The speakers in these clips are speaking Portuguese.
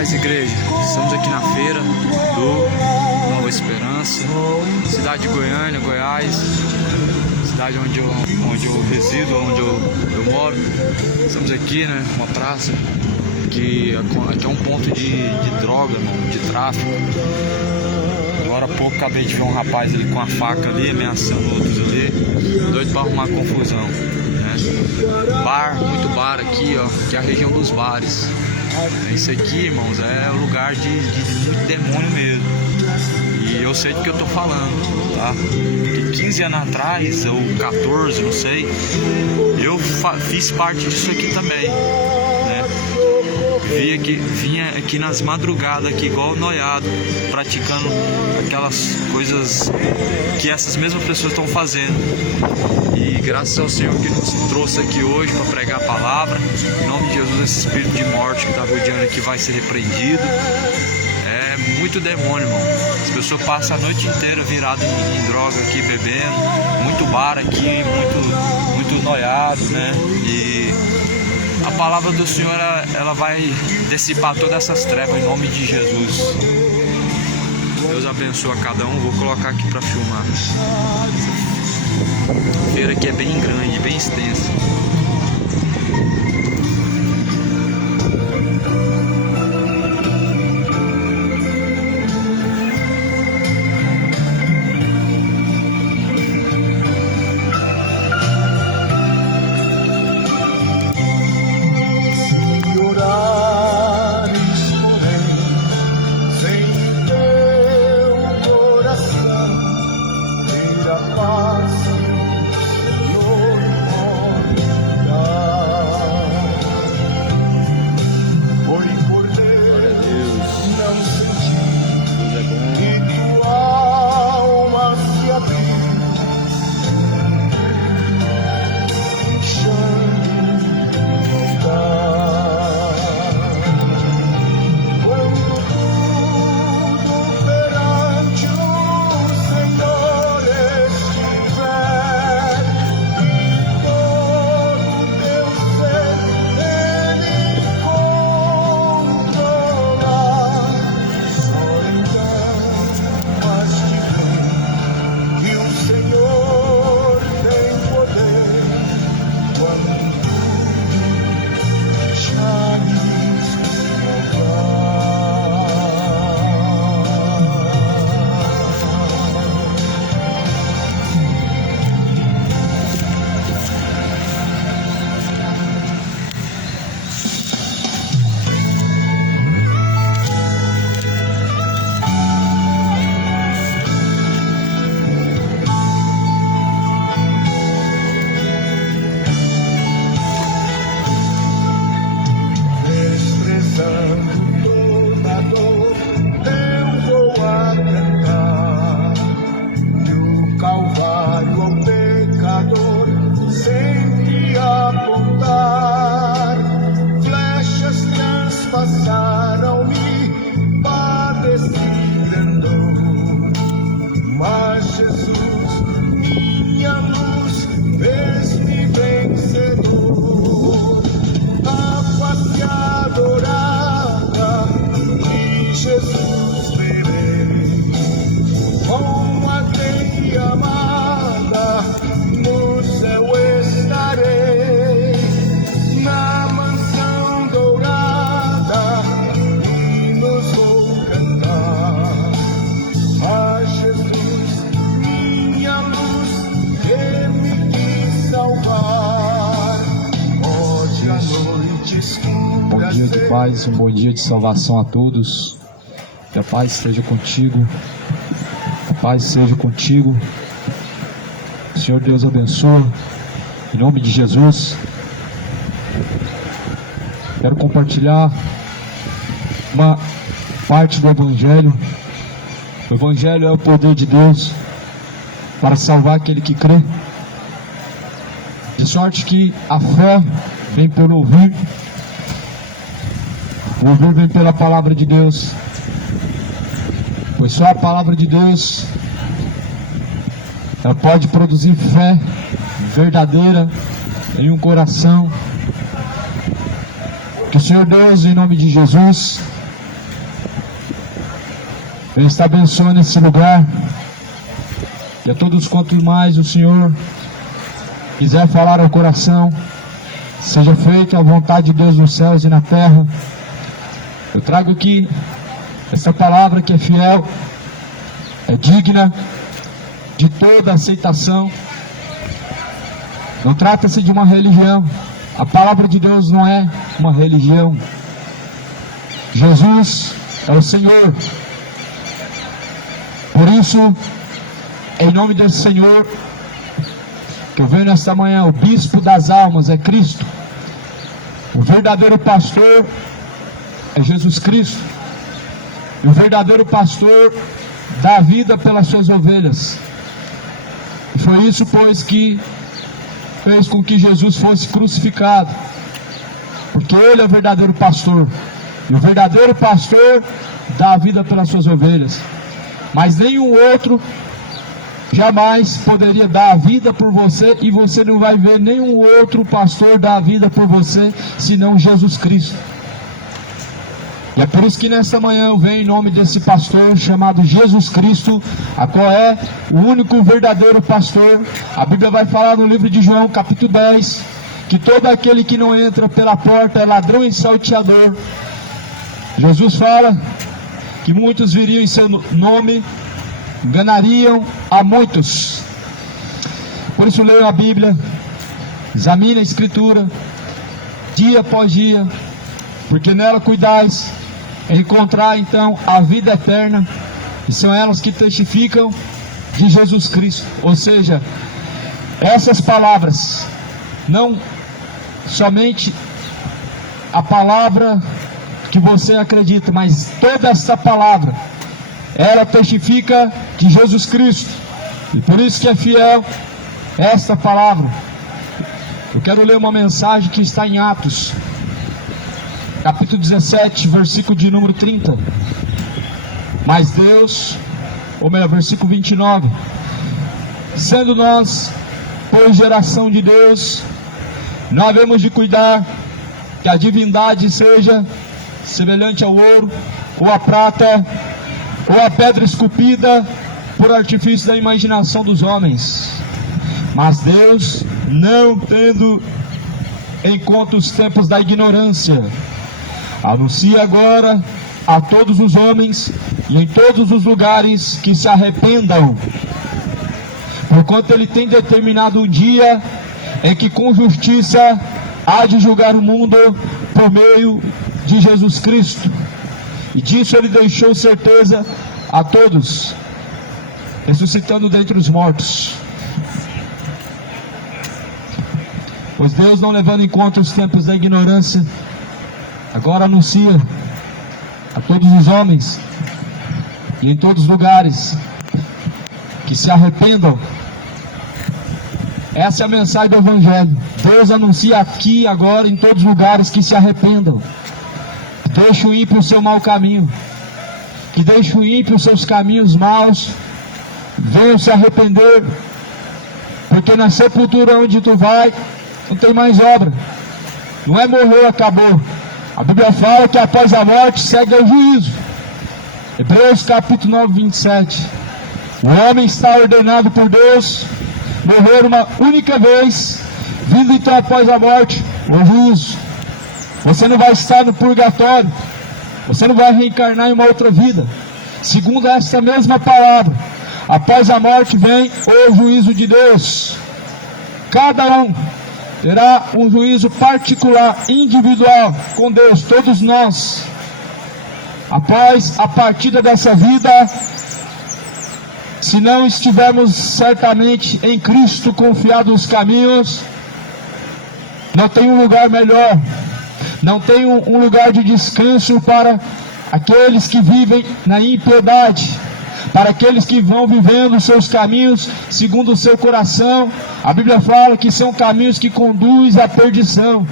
paz, igreja. Estamos aqui na feira do Nova Esperança, cidade de Goiânia, Goiás, cidade onde eu resido, onde eu moro. Estamos aqui, né, uma praça que aqui é um ponto de droga, de tráfico. Agora há pouco acabei de ver um rapaz ali com a faca ali, ameaçando outros ali, doido para arrumar confusão, né? Muito bar aqui, ó, que é a região dos bares. Isso aqui, irmãos, é um lugar de muito demônio mesmo. E eu sei do que eu tô falando, tá? Porque 15 anos atrás, ou 14, não sei, eu fiz parte disso aqui também, né? Vinha aqui nas madrugadas, aqui igual noiado, praticando aquelas coisas que essas mesmas pessoas estão fazendo. E graças ao Senhor que nos trouxe aqui hoje para pregar a palavra, em nome de Jesus, esse espírito de morte que está rodeando aqui vai ser repreendido. É muito demônio, irmão. As pessoas passam a noite inteira viradas em droga aqui, bebendo, muito bar aqui, muito noiado, né? E a palavra do Senhor, ela vai dissipar todas essas trevas em nome de Jesus. Deus abençoe a cada um. Vou colocar aqui para filmar. A feira aqui é bem grande, bem extensa. Bom dia de paz, um bom dia de salvação a todos. Que a paz esteja contigo. A paz seja contigo. Senhor Deus abençoe. Em nome de Jesus. Quero compartilhar uma parte do Evangelho. O Evangelho é o poder de Deus para salvar aquele que crê. De sorte que a fé vem pelo ouvir. O ouvir vem pela palavra de Deus. Pois só a palavra de Deus, ela pode produzir fé verdadeira em um coração. Que o Senhor Deus, em nome de Jesus, Venha estar abençoando esse lugar. E a todos quanto mais o Senhor quiser falar ao coração, seja feita a vontade de Deus nos céus e na terra. Eu trago aqui essa palavra que é fiel, é digna de toda aceitação. Não trata-se de uma religião. A palavra de Deus não é uma religião. Jesus é o Senhor. Por isso, em nome desse Senhor, que eu venho nesta manhã, o bispo das almas é Cristo. O verdadeiro pastor é Jesus Cristo. E o verdadeiro pastor dá a vida pelas suas ovelhas. E foi isso, pois, que fez com que Jesus fosse crucificado. Porque Ele é o verdadeiro pastor. E o verdadeiro pastor dá a vida pelas suas ovelhas. Mas nenhum outro jamais poderia dar a vida por você, e você não vai ver nenhum outro pastor dar a vida por você, senão Jesus Cristo. E é por isso que nesta manhã eu venho em nome desse pastor chamado Jesus Cristo, a qual é o único verdadeiro pastor. A Bíblia vai falar no livro de João, capítulo 10, que todo aquele que não entra pela porta é ladrão e salteador. Jesus fala que muitos viriam em seu nome, enganariam a muitos. Por isso leia a Bíblia, examine a Escritura, dia após dia, porque nela cuidais em encontrar então a vida eterna, e são elas que testificam de Jesus Cristo. Ou seja, essas palavras, não somente a palavra que você acredita, mas toda essa palavra, ela testifica de Jesus Cristo. E por isso que é fiel esta palavra. Eu quero ler uma mensagem que está em Atos, capítulo 17, versículo de número 30. Mas Deus, ou melhor, versículo 29. Sendo nós, pois, geração de Deus, não havemos de cuidar que a divindade seja semelhante ao ouro, ou a prata, ou a pedra esculpida por artifício da imaginação dos homens. Mas Deus, não tendo em conta os tempos da ignorância, anuncia agora a todos os homens e em todos os lugares que se arrependam, porquanto Ele tem determinado um dia em que com justiça há de julgar o mundo por meio de Jesus Cristo. E disso Ele deixou certeza a todos, ressuscitando dentre os mortos. Pois Deus, não levando em conta os tempos da ignorância, agora anuncia a todos os homens e em todos os lugares que se arrependam. Essa é a mensagem do Evangelho. Deus anuncia aqui, agora, em todos os lugares, que se arrependam. Deixa o ímpio o seu mau caminho, que deixa o ímpio os seus caminhos maus, venham se arrepender, porque na sepultura onde tu vai, não tem mais obra. Não é morreu, acabou. A Bíblia fala que após a morte segue o juízo. Hebreus capítulo 9, 27. O homem está ordenado por Deus morrer uma única vez, vindo então após a morte o juízo. Você não vai estar no purgatório, você não vai reencarnar em uma outra vida. Segundo essa mesma palavra, após a morte vem o juízo de Deus. Cada um terá um juízo particular, individual com Deus, todos nós. Após a partida dessa vida, se não estivermos certamente em Cristo, confiados nos caminhos, não tem um lugar melhor, não tem um lugar de descanso para aqueles que vivem na impiedade, para aqueles que vão vivendo os seus caminhos segundo o seu coração. A Bíblia fala que são caminhos que conduzem à perdição,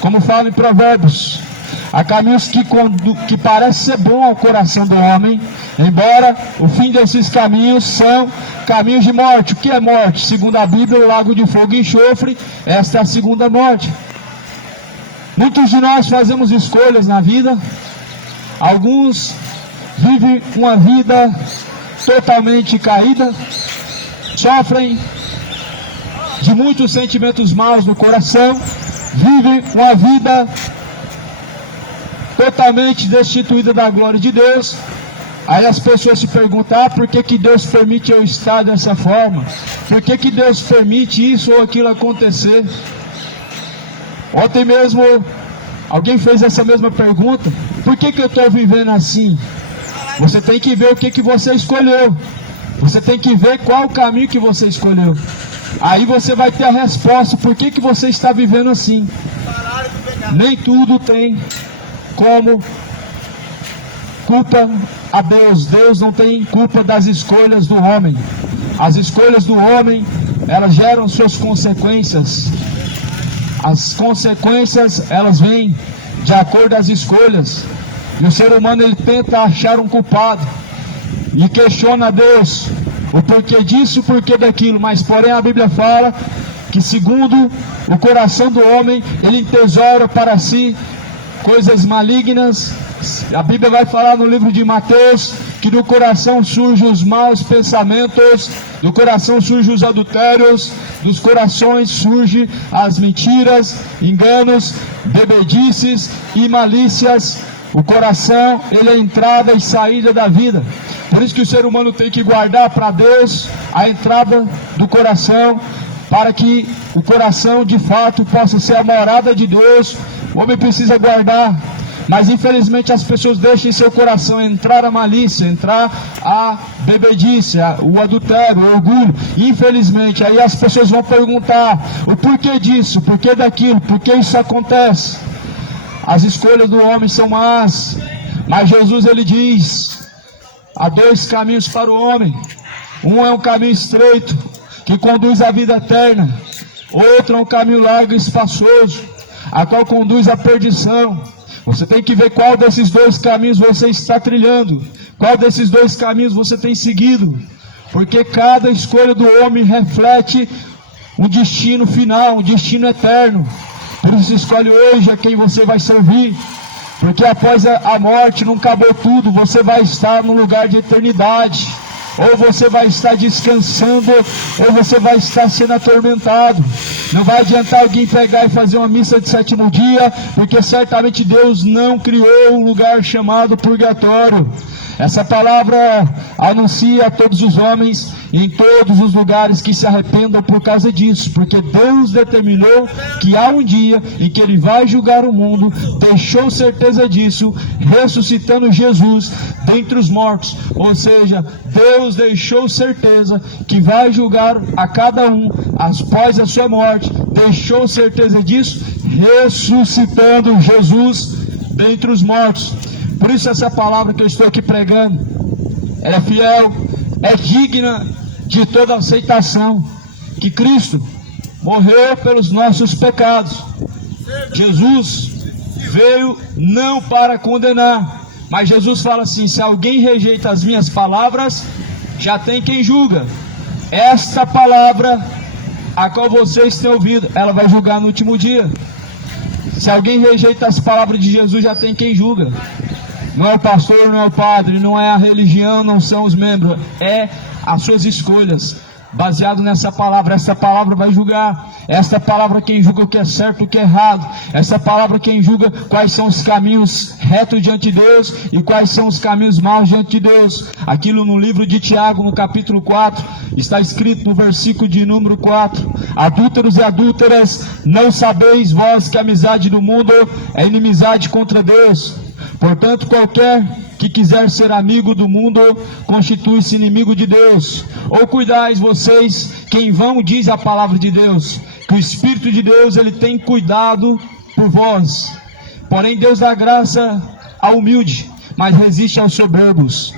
como fala em Provérbios. Há caminhos que parecem ser bons ao coração do homem, embora o fim desses caminhos são caminhos de morte. O que é morte? Segundo a Bíblia, o lago de fogo e enxofre. Esta é a segunda morte. Muitos de nós fazemos escolhas na vida. Alguns vivem uma vida totalmente caída, sofrem de muitos sentimentos maus no coração, vivem uma vida totalmente destituída da glória de Deus. Aí as pessoas se perguntam, por que Deus permite eu estar dessa forma? Por que Deus permite isso ou aquilo acontecer? Ontem mesmo alguém fez essa mesma pergunta, por que eu estou vivendo assim? Você tem que ver o que você escolheu, você tem que ver qual o caminho que você escolheu. Aí você vai ter a resposta, por que você está vivendo assim? Nem tudo tem como culpa a Deus. Deus não tem culpa das escolhas do homem. As escolhas do homem, elas geram suas consequências. As consequências, elas vêm de acordo às escolhas. E o ser humano, ele tenta achar um culpado e questiona a Deus o porquê disso, o porquê daquilo. Mas porém a Bíblia fala que segundo o coração do homem, ele entesoura para si coisas malignas. A Bíblia vai falar no livro de Mateus que do coração surgem os maus pensamentos, do coração surgem os adultérios, dos corações surgem as mentiras, enganos, bebedices e malícias. O coração, ele é a entrada e saída da vida. Por isso que o ser humano tem que guardar para Deus a entrada do coração, para que o coração de fato possa ser a morada de Deus. O homem precisa guardar, mas infelizmente as pessoas deixam em seu coração entrar a malícia, entrar a bebedice, o adultério, o orgulho. Infelizmente, aí as pessoas vão perguntar o porquê disso, o porquê daquilo, por que isso acontece. As escolhas do homem são más, mas Jesus, ele diz, há dois caminhos para o homem. Um é um caminho estreito, que conduz à vida eterna. Outro é um caminho largo e espaçoso, a qual conduz à perdição. Você tem que ver qual desses dois caminhos você está trilhando, qual desses dois caminhos você tem seguido, porque cada escolha do homem reflete um destino final, um destino eterno. Por isso escolhe hoje a quem você vai servir, porque após a morte não acabou tudo, você vai estar no lugar de eternidade. Ou você vai estar descansando, ou você vai estar sendo atormentado. Não vai adiantar alguém pegar e fazer uma missa de sétimo dia, porque certamente Deus não criou um lugar chamado purgatório. Essa palavra anuncia a todos os homens, em todos os lugares, que se arrependam por causa disso, porque Deus determinou que há um dia em que Ele vai julgar o mundo, deixou certeza disso, ressuscitando Jesus dentre os mortos. Ou seja, Deus deixou certeza que vai julgar a cada um após a sua morte, deixou certeza disso, ressuscitando Jesus dentre os mortos. Por isso essa palavra que eu estou aqui pregando, ela é fiel, é digna de toda aceitação, que Cristo morreu pelos nossos pecados. Jesus veio não para condenar, mas Jesus fala assim, se alguém rejeita as minhas palavras, já tem quem julga. Esta palavra, a qual vocês têm ouvido, ela vai julgar no último dia. Se alguém rejeita as palavras de Jesus, já tem quem julga. Não é o pastor, não é o padre, não é a religião, não são os membros, é as suas escolhas, baseado nessa palavra. Essa palavra vai julgar. Esta palavra quem julga o que é certo e o que é errado. Essa palavra quem julga quais são os caminhos retos diante de Deus e quais são os caminhos maus diante de Deus. Aquilo no livro de Tiago, no capítulo 4, está escrito no versículo de número 4: adúlteros e adúlteras, não sabeis vós que a amizade do mundo é inimizade contra Deus? Portanto, qualquer que quiser ser amigo do mundo, constitui-se inimigo de Deus. Ou cuidais vocês, que em vão diz a palavra de Deus, que o Espírito de Deus, ele tem cuidado por vós. Porém, Deus dá graça ao humilde, mas resiste aos soberbos.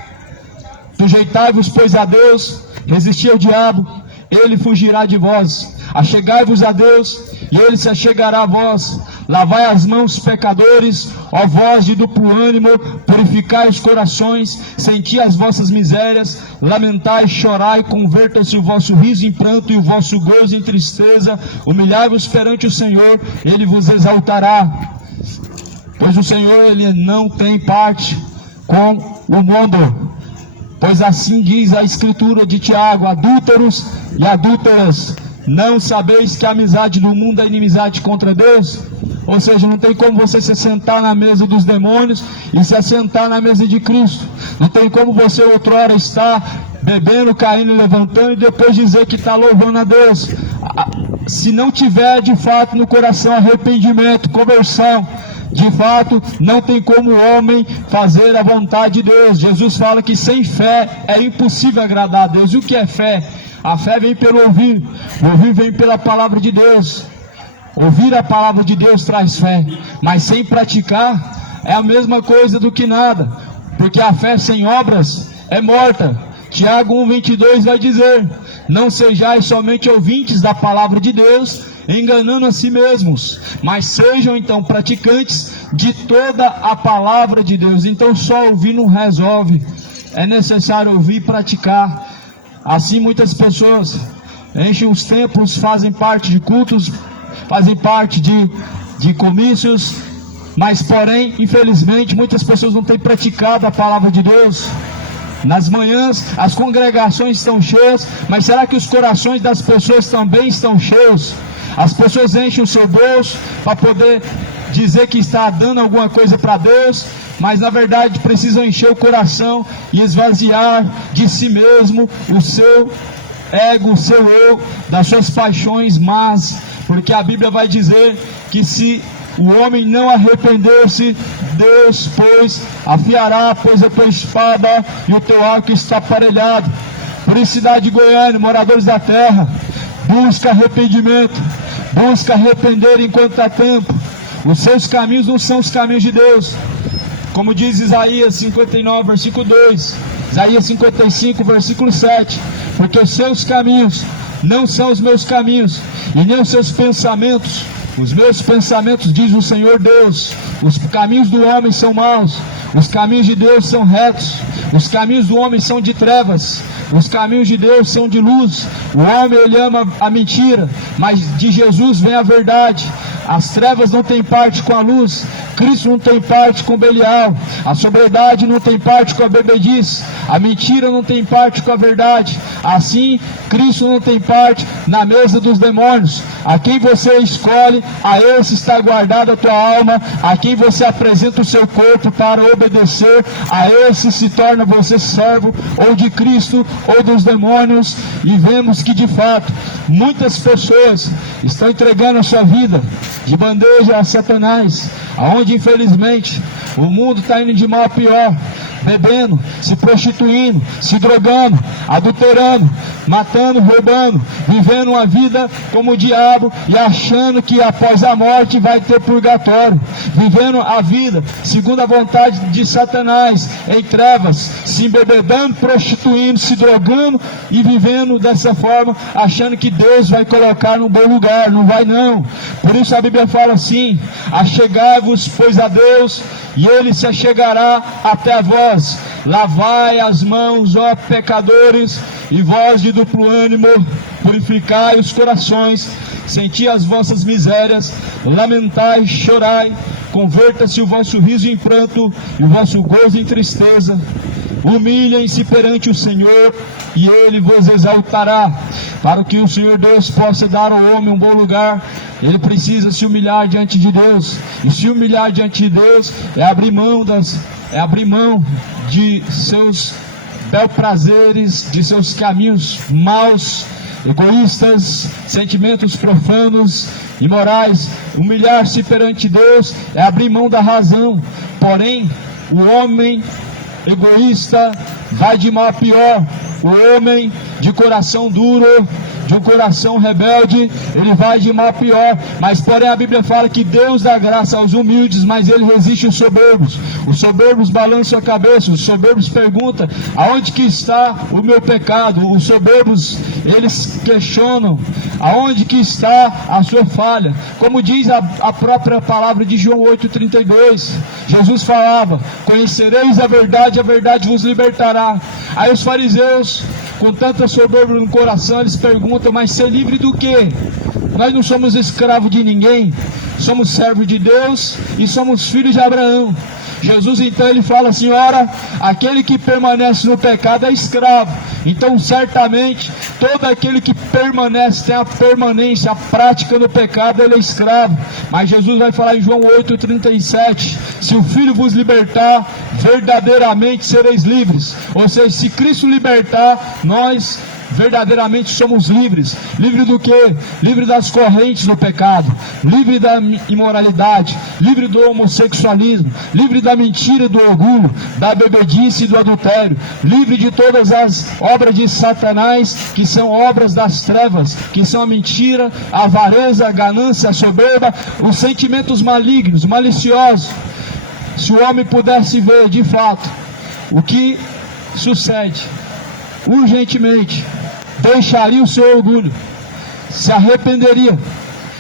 Sujeitai-vos, pois, a Deus, resisti ao diabo, ele fugirá de vós. Achegai-vos a Deus, e ele se achegará a vós. Lavai as mãos, pecadores, ó vós de duplo ânimo, purificai os corações, senti as vossas misérias, lamentai, chorai, converta-se o vosso riso em pranto e o vosso gozo em tristeza, humilhai-vos perante o Senhor, ele vos exaltará. Pois o Senhor, ele não tem parte com o mundo. Pois assim diz a Escritura de Tiago: adúlteros e adúlteras, não sabeis que a amizade do mundo é inimizade contra Deus? Ou seja, não tem como você se sentar na mesa dos demônios e se assentar na mesa de Cristo. Não tem como você outrora estar bebendo, caindo e levantando e depois dizer que está louvando a Deus. Se não tiver de fato no coração arrependimento, conversão, de fato não tem como o homem fazer a vontade de Deus. Jesus fala que sem fé é impossível agradar a Deus. E o que é fé? A fé vem pelo ouvir, o ouvir vem pela palavra de Deus. Ouvir a palavra de Deus traz fé, mas sem praticar é a mesma coisa do que nada, porque a fé sem obras é morta. Tiago 1,22 vai dizer: não sejais somente ouvintes da palavra de Deus, enganando a si mesmos, mas sejam então praticantes de toda a palavra de Deus. Então só ouvir não resolve, é necessário ouvir e praticar. Assim muitas pessoas enchem os templos, fazem parte de cultos, fazem parte de comícios, mas porém, infelizmente, muitas pessoas não têm praticado a palavra de Deus. Nas manhãs as congregações estão cheias, mas será que os corações das pessoas também estão cheios? As pessoas enchem o seu bolso para poder dizer que está dando alguma coisa para Deus, mas na verdade precisam encher o coração e esvaziar de si mesmo o seu ego, o seu eu, das suas paixões más, porque a Bíblia vai dizer que se o homem não arrepender-se, Deus, pois, afiará, pois, a tua espada e o teu arco está aparelhado. Por isso, cidade de Goiânia, moradores da terra, busca arrependimento, busca arrepender enquanto há tempo. Os seus caminhos não são os caminhos de Deus. Como diz Isaías 59, versículo 2, Isaías 55, versículo 7, porque os seus caminhos não são os meus caminhos, e nem os seus pensamentos, os meus pensamentos, diz o Senhor Deus. Os caminhos do homem são maus, os caminhos de Deus são retos. Os caminhos do homem são de trevas, os caminhos de Deus são de luz. O homem, ele ama a mentira, mas de Jesus vem a verdade. As trevas não têm parte com a luz, Cristo não tem parte com Belial, a sobriedade não tem parte com a bebedice, a mentira não tem parte com a verdade. Assim, Cristo não tem parte na mesa dos demônios. A quem você escolhe, a esse está guardada a tua alma. A quem você apresenta o seu corpo para obedecer, a esse se torna você servo, ou de Cristo ou dos demônios. E vemos que de fato muitas pessoas estão entregando a sua vida de bandeja a Satanás, aonde infelizmente o mundo está indo de mal a pior, bebendo, se prostituindo, se drogando, adulterando, matando, roubando, vivendo uma vida como o diabo e achando que após a morte vai ter purgatório, vivendo a vida segundo a vontade de Satanás, em trevas, se embebedando, prostituindo, se drogando e vivendo dessa forma, achando que Deus vai colocar num bom lugar. Não vai não. Por isso a Bíblia fala assim: achegai-vos, pois, a Deus, e Ele se achegará até a vós. Lavai as mãos, ó pecadores, e vós de duplo ânimo, purificai os corações, senti as vossas misérias, lamentai, chorai, converta-se o vosso riso em pranto, e o vosso gozo em tristeza. Humilhem-se perante o Senhor, e Ele vos exaltará. Para que o Senhor Deus possa dar ao homem um bom lugar, ele precisa se humilhar diante de Deus. E se humilhar diante de Deus é abrir mão de seus bel prazeres, de seus caminhos maus, egoístas, sentimentos profanos, imorais. Humilhar-se perante Deus é abrir mão da razão. Porém, o homem egoísta vai de mal a pior. O homem de coração duro, de um coração rebelde, ele vai de mal a pior. Mas porém a Bíblia fala que Deus dá graça aos humildes, mas Ele resiste aos soberbos. Os soberbos balançam a cabeça, os soberbos perguntam: aonde que está o meu pecado? Os soberbos, eles questionam: aonde que está a sua falha? Como diz a própria palavra de João 8,32, Jesus falava: conhecereis a verdade vos libertará. Aí os fariseus, com tanta soberba no coração, eles perguntam: mas ser livre do quê? Nós não somos escravos de ninguém, somos servos de Deus e somos filhos de Abraão. Jesus então ele fala assim: ora, aquele que permanece no pecado é escravo. Então certamente todo aquele que permanece, tem a permanência, a prática no pecado, ele é escravo. Mas Jesus vai falar em João 8,37: se o Filho vos libertar, verdadeiramente sereis livres. Ou seja, se Cristo libertar, nós verdadeiramente somos livres. Livre do quê? Livre das correntes do pecado, livre da imoralidade, livre do homossexualismo, livre da mentira e do orgulho, da bebedice e do adultério, livre de todas as obras de Satanás, que são obras das trevas, que são a mentira, a avareza, a ganância, a soberba, os sentimentos malignos, maliciosos. Se o homem pudesse ver de fato o que sucede, urgentemente deixaria o seu orgulho, se arrependeria.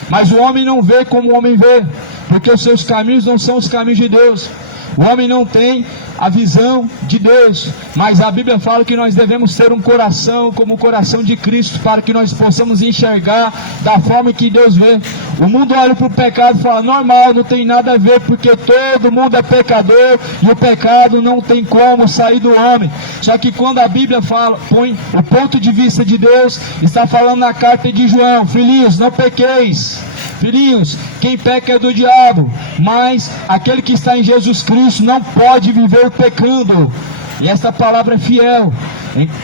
Mas o homem não vê como o homem vê, porque os seus caminhos não são os caminhos de Deus. O homem não tem a visão de Deus, mas a Bíblia fala que nós devemos ter um coração como o coração de Cristo, para que nós possamos enxergar da forma que Deus vê. O mundo olha para o pecado e fala: normal, não tem nada a ver, porque todo mundo é pecador e o pecado não tem como sair do homem. Só que quando a Bíblia fala, põe o ponto de vista de Deus, está falando na carta de João: filhinhos, não pequeis. Filhinhos, quem peca é do diabo, mas aquele que está em Jesus Cristo não pode viver pecando. E essa palavra é fiel.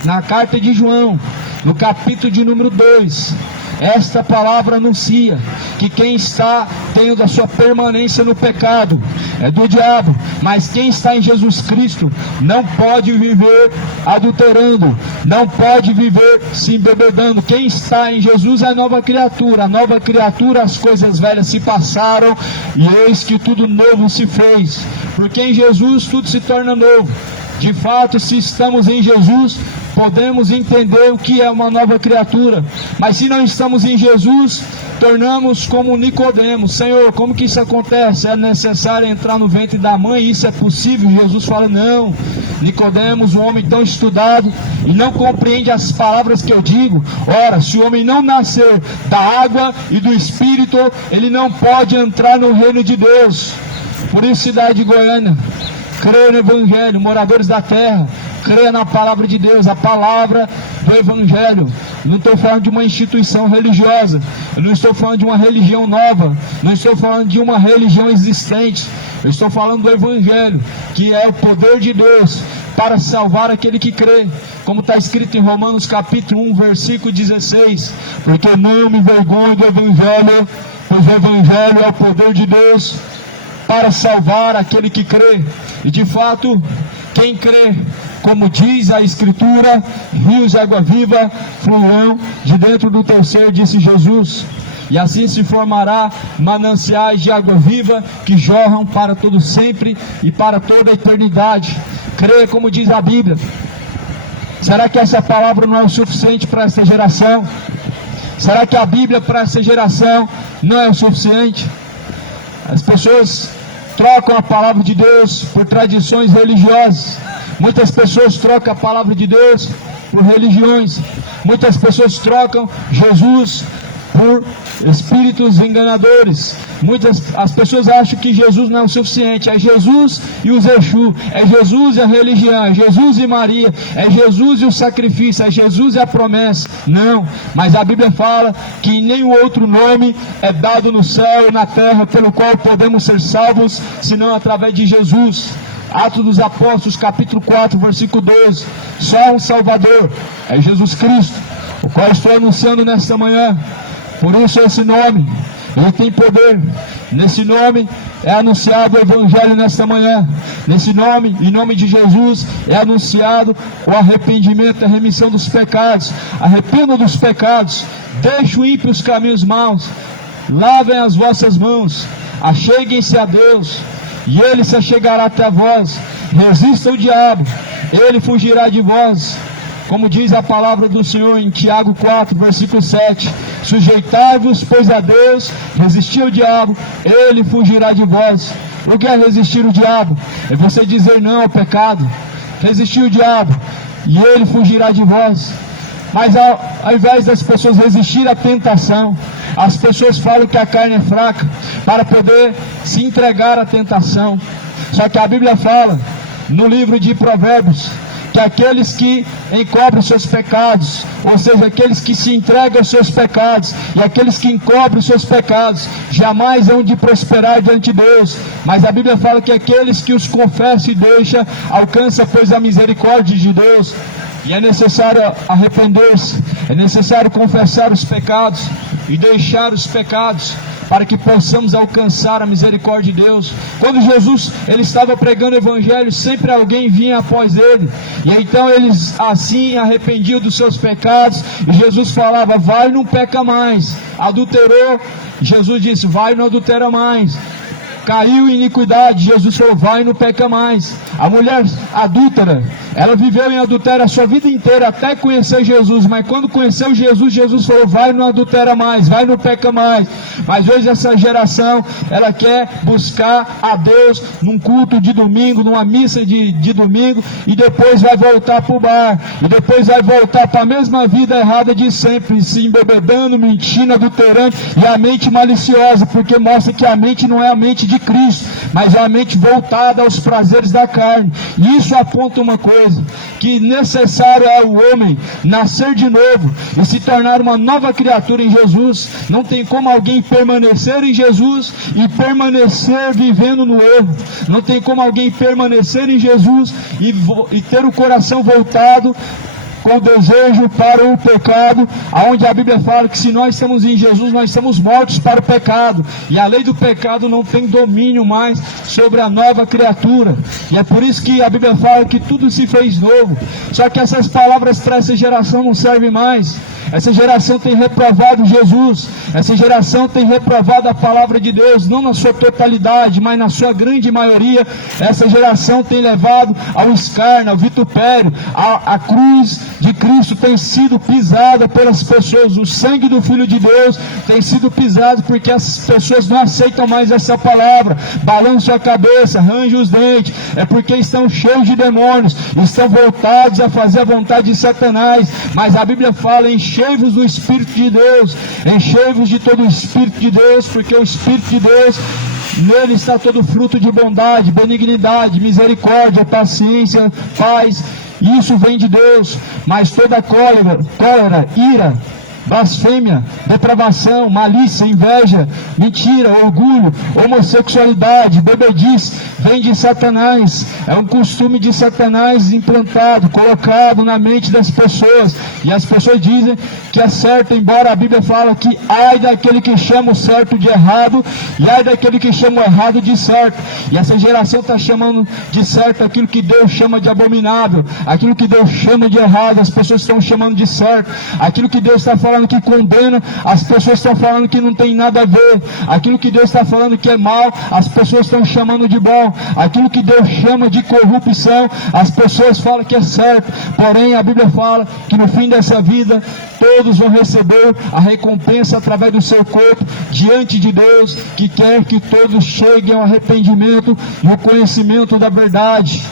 Na carta de João, no capítulo de número 2, esta palavra anuncia que quem está tendo a sua permanência no pecado é do diabo, mas quem está em Jesus Cristo não pode viver adulterando, não pode viver se embebedando. Quem está em Jesus é nova criatura. A nova criatura, as coisas velhas se passaram e eis que tudo novo se fez. Porque em Jesus tudo se torna novo. De fato, se estamos em Jesus, podemos entender o que é uma nova criatura. Mas se não estamos em Jesus, tornamos como Nicodemos: Senhor, como que isso acontece? É necessário entrar no ventre da mãe? Isso é possível? Jesus fala: não. Nicodemos, um homem tão estudado, e não compreende as palavras que eu digo. Ora, se o homem não nascer da água e do Espírito, ele não pode entrar no reino de Deus. Por isso, cidade de Goiânia, creia no Evangelho. Moradores da terra, creia na palavra de Deus, a palavra do Evangelho. Não estou falando de uma instituição religiosa, eu não estou falando de uma religião nova, não estou falando de uma religião existente. Eu estou falando do Evangelho, que é o poder de Deus para salvar aquele que crê, como está escrito em Romanos capítulo 1, versículo 16: porque não me envergonho do Evangelho, pois o Evangelho é o poder de Deus para salvar aquele que crê. E de fato, quem crê, como diz a Escritura, rios de água viva fluirão de dentro do teu ser, disse Jesus. E assim se formará mananciais de água viva que jorram para todo sempre e para toda a eternidade. Crê, como diz a Bíblia. Será que essa palavra não é o suficiente para esta geração? Será que a Bíblia para essa geração não é o suficiente? As pessoas trocam a palavra de Deus por tradições religiosas. Muitas pessoas trocam a palavra de Deus por religiões. Muitas pessoas trocam Jesus por espíritos enganadores. As pessoas acham que Jesus não é o suficiente. É Jesus e os Exu, é Jesus e a religião, é Jesus e Maria, é Jesus e o sacrifício, é Jesus e a promessa. Não, mas a Bíblia fala que nenhum outro nome é dado no céu e na terra pelo qual podemos ser salvos, senão através de Jesus. Atos dos Apóstolos, capítulo 4, versículo 12. Só um Salvador, é Jesus Cristo, o qual estou anunciando nesta manhã. Por isso esse nome, ele tem poder. Nesse nome é anunciado o Evangelho nesta manhã. Nesse nome, em nome de Jesus, é anunciado o arrependimento, a remissão dos pecados. Arrependam dos pecados, deixem o ímpio os caminhos maus, lavem as vossas mãos, acheguem-se a Deus, e Ele se achegará até vós. Resista o diabo, ele fugirá de vós. Como diz a palavra do Senhor em Tiago 4, versículo 7: sujeitai-vos, pois, a Deus, resistir ao diabo, ele fugirá de vós. O que é resistir o diabo? É você dizer não ao pecado. Resistir o diabo, e ele fugirá de vós. Mas ao invés das pessoas resistir à tentação, as pessoas falam que a carne é fraca para poder se entregar à tentação. Só que a Bíblia fala, no livro de Provérbios, que aqueles que encobrem os seus pecados, ou seja, aqueles que se entregam aos seus pecados, e aqueles que encobrem os seus pecados, jamais hão de prosperar diante de Deus. Mas a Bíblia fala que aqueles que os confessam e deixam, alcançam, pois, a misericórdia de Deus. E é necessário arrepender-se, é necessário confessar os pecados e deixar os pecados, para que possamos alcançar a misericórdia de Deus. Quando Jesus ele estava pregando o Evangelho, sempre alguém vinha após ele, e então eles assim arrependiam dos seus pecados, e Jesus falava: vai, não peca mais. Adulterou, Jesus disse: vai, não adultera mais. Caiu em iniquidade, Jesus falou: vai, não peca mais. A mulher adúltera, ela viveu em adultério a sua vida inteira até conhecer Jesus, mas quando conheceu Jesus, Jesus falou: vai, não adultera mais, vai, não peca mais. Mas hoje essa geração, ela quer buscar a Deus num culto de domingo, numa missa de domingo, e depois vai voltar para o bar, e depois vai voltar para a mesma vida errada de sempre, se embebedando, mentindo, adulterando, e a mente maliciosa, porque mostra que a mente não é a mente de Cristo, mas é a mente voltada aos prazeres da carne. E isso aponta uma coisa, que necessário é o homem nascer de novo e se tornar uma nova criatura em Jesus. Não tem como alguém permanecer em Jesus e permanecer vivendo no erro. Não tem como alguém permanecer em Jesus e ter o coração voltado com o desejo para o pecado, aonde a Bíblia fala que se nós estamos em Jesus, nós estamos mortos para o pecado, e a lei do pecado não tem domínio mais sobre a nova criatura. E é por isso que a Bíblia fala que tudo se fez novo. Só que essas palavras para essa geração não servem mais. Essa geração tem reprovado Jesus, essa geração tem reprovado a palavra de Deus, não na sua totalidade, mas na sua grande maioria. Essa geração tem levado ao escárnio, ao vitupério. A cruz de Cristo tem sido pisada pelas pessoas, o sangue do Filho de Deus tem sido pisado, porque as pessoas não aceitam mais essa palavra, balançam a cabeça, arranjam os dentes, é porque estão cheios de demônios, estão voltados a fazer a vontade de Satanás. Mas a Bíblia fala: enchei-vos do Espírito de Deus, enchei-vos de todo o Espírito de Deus, porque o Espírito de Deus, nele está todo o fruto de bondade, benignidade, misericórdia, paciência, paz. Isso vem de Deus. Mas toda cólera, ira, blasfêmia, depravação, malícia, inveja, mentira, orgulho, homossexualidade, bebedice, vem de Satanás. É um costume de Satanás implantado, colocado na mente das pessoas, e as pessoas dizem que é certo, embora a Bíblia fala que ai daquele que chama o certo de errado, e ai daquele que chama o errado de certo. E essa geração está chamando de certo aquilo que Deus chama de abominável, aquilo que Deus chama de errado, as pessoas estão chamando de certo. Aquilo que Deus está falando que condena, as pessoas estão falando que não tem nada a ver. Aquilo que Deus está falando que é mal, as pessoas estão chamando de bom. Aquilo que Deus chama de corrupção, as pessoas falam que é certo. Porém a Bíblia fala que no fim dessa vida todos vão receber a recompensa através do seu corpo diante de Deus, que quer que todos cheguem ao arrependimento e ao conhecimento da verdade.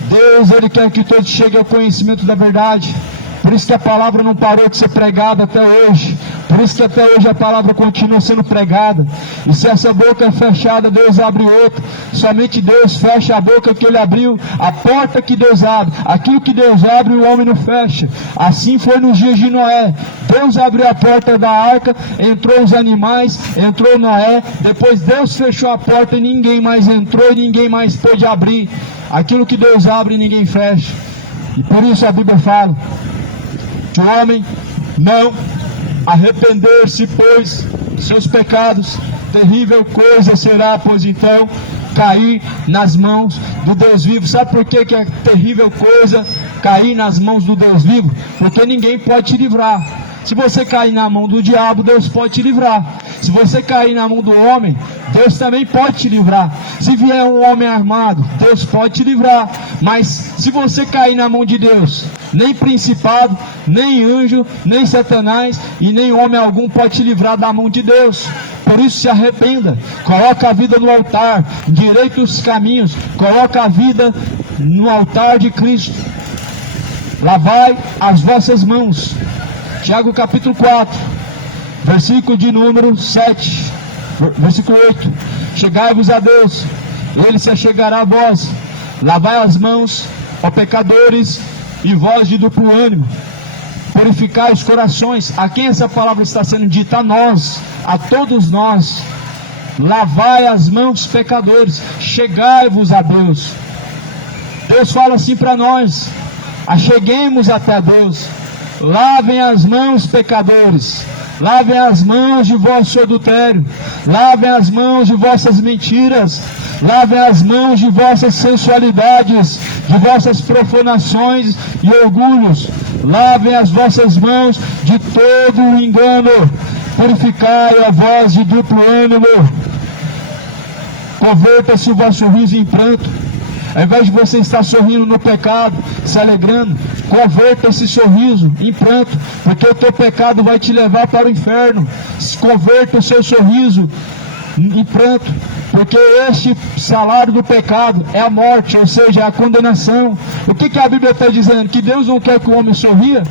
Deus, Ele quer que todos cheguem ao conhecimento da verdade. Por isso que a palavra não parou de ser pregada até hoje. Por isso que até hoje a palavra continua sendo pregada. E se essa boca é fechada, Deus abre outra. Somente Deus fecha a boca que Ele abriu. A porta que Deus abre, aquilo que Deus abre, o homem não fecha. Assim foi nos dias de Noé. Deus abriu a porta da arca, entrou os animais, entrou Noé. Depois Deus fechou a porta e ninguém mais entrou e ninguém mais pôde abrir. Aquilo que Deus abre, ninguém fecha. E por isso a Bíblia fala: o homem não arrepender-se, pois, de seus pecados, terrível coisa será, pois então, cair nas mãos do Deus vivo. Sabe por que é terrível coisa cair nas mãos do Deus vivo? Porque ninguém pode te livrar. Se você cair na mão do diabo, Deus pode te livrar. Se você cair na mão do homem, Deus também pode te livrar. Se vier um homem armado, Deus pode te livrar. Mas se você cair na mão de Deus, nem principado, nem anjo, nem Satanás e nem homem algum pode te livrar da mão de Deus. Por isso se arrependa, coloca a vida no altar, endireita os caminhos, coloca a vida no altar de Cristo. Lavai as vossas mãos. Tiago capítulo 4, versículo de número 7, versículo 8. Chegai-vos a Deus, ele se achegará a vós. Lavai as mãos, ó pecadores, e vós de duplo ânimo, purificai os corações. A quem essa palavra está sendo dita? A nós, a todos nós. Lavai as mãos, pecadores, chegai-vos a Deus. Deus fala assim para nós: acheguemos até Deus. Lavem as mãos, pecadores. Lavem as mãos de vosso adultério. Lavem as mãos de vossas mentiras. Lavem as mãos de vossas sensualidades, de vossas profanações e orgulhos. Lavem as vossas mãos de todo o engano. Purificai a voz de duplo ânimo. Converta-se o vosso riso em pranto. Ao invés de você estar sorrindo no pecado, se alegrando, converta esse sorriso em pranto, porque o teu pecado vai te levar para o inferno. Converta o seu sorriso em pranto, porque este salário do pecado é a morte, ou seja, é a condenação. O que a Bíblia está dizendo? Que Deus não quer que o homem sorria?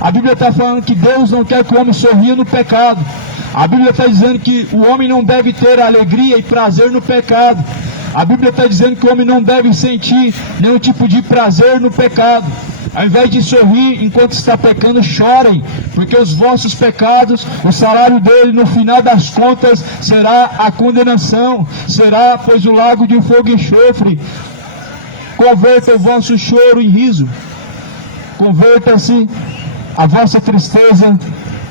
A Bíblia está falando que Deus não quer que o homem sorria no pecado. A Bíblia está dizendo que o homem não deve ter alegria e prazer no pecado. A Bíblia está dizendo que o homem não deve sentir nenhum tipo de prazer no pecado. Ao invés de sorrir enquanto está pecando, chorem, porque os vossos pecados, o salário dele no final das contas será a condenação, será, pois, o lago de fogo e enxofre. Converta o vosso choro em riso, converta-se a vossa tristeza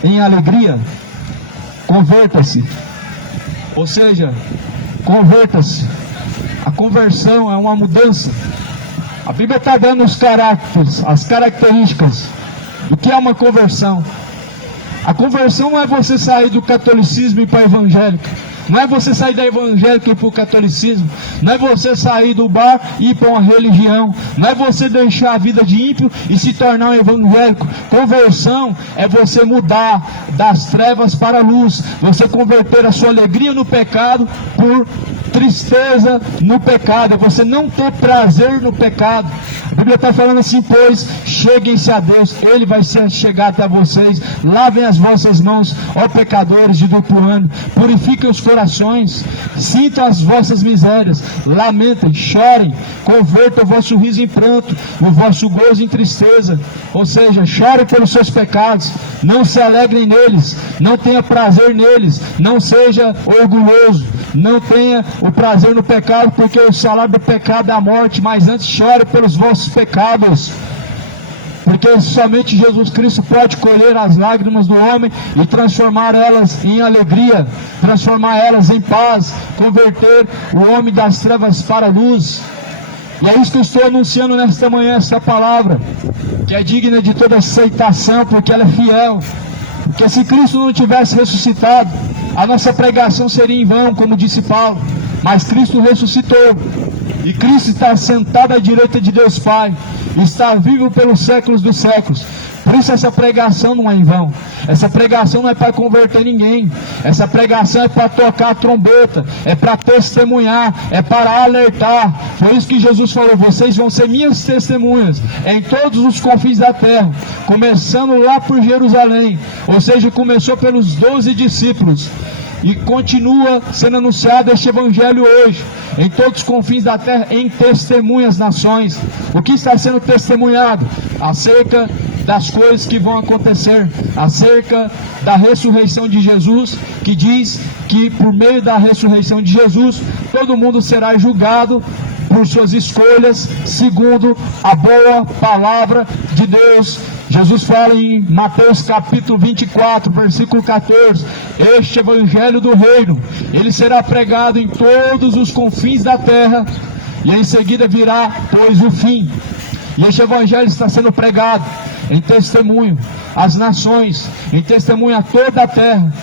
em alegria. Converta-se, ou seja, converta-se. A conversão é uma mudança. A Bíblia está dando os caracteres, as características do que é uma conversão. A conversão não é você sair do catolicismo e ir para a evangélica. Não é você sair da evangélica e ir para o catolicismo. Não é você sair do bar e ir para uma religião. Não é você deixar a vida de ímpio e se tornar um evangélico. Conversão é você mudar das trevas para a luz. Você converter a sua alegria no pecado por tristeza no pecado. É você não ter prazer no pecado. A Bíblia está falando assim: pois cheguem-se a Deus, Ele vai chegar até vocês. Lavem as vossas mãos, ó pecadores de duplo ânimo. Purifiquem os corações, sintam as vossas misérias, lamentem, chorem, convertam o vosso riso em pranto, o vosso gozo em tristeza. Ou seja, chorem pelos seus pecados, não se alegrem neles, não tenha prazer neles, não seja orgulhoso, não tenha o prazer no pecado, porque o salário do pecado é a morte. Mas antes chore pelos vossos pecados, porque somente Jesus Cristo pode colher as lágrimas do homem e transformar elas em alegria, transformar elas em paz, converter o homem das trevas para a luz. E é isso que eu estou anunciando nesta manhã, esta palavra, que é digna de toda aceitação, porque ela é fiel. Porque se Cristo não tivesse ressuscitado, a nossa pregação seria em vão, como disse Paulo. Mas Cristo ressuscitou, e Cristo está sentado à direita de Deus Pai, está vivo pelos séculos dos séculos. Por isso essa pregação não é em vão. Essa pregação não é para converter ninguém. Essa pregação é para tocar a trombeta, é para testemunhar, é para alertar. Foi isso que Jesus falou: vocês vão ser minhas testemunhas em todos os confins da terra, começando lá por Jerusalém. Ou seja, começou pelos 12 discípulos e continua sendo anunciado este evangelho hoje em todos os confins da terra, em testemunhas nações. O que está sendo testemunhado? Acerca das coisas que vão acontecer, acerca da ressurreição de Jesus, que diz que por meio da ressurreição de Jesus, todo mundo será julgado por suas escolhas, segundo a boa palavra de Deus. Jesus fala em Mateus capítulo 24, versículo 14: este evangelho do reino, ele será pregado em todos os confins da terra, e em seguida virá, pois, o fim. E este evangelho está sendo pregado em testemunho às nações, em testemunho a toda a terra,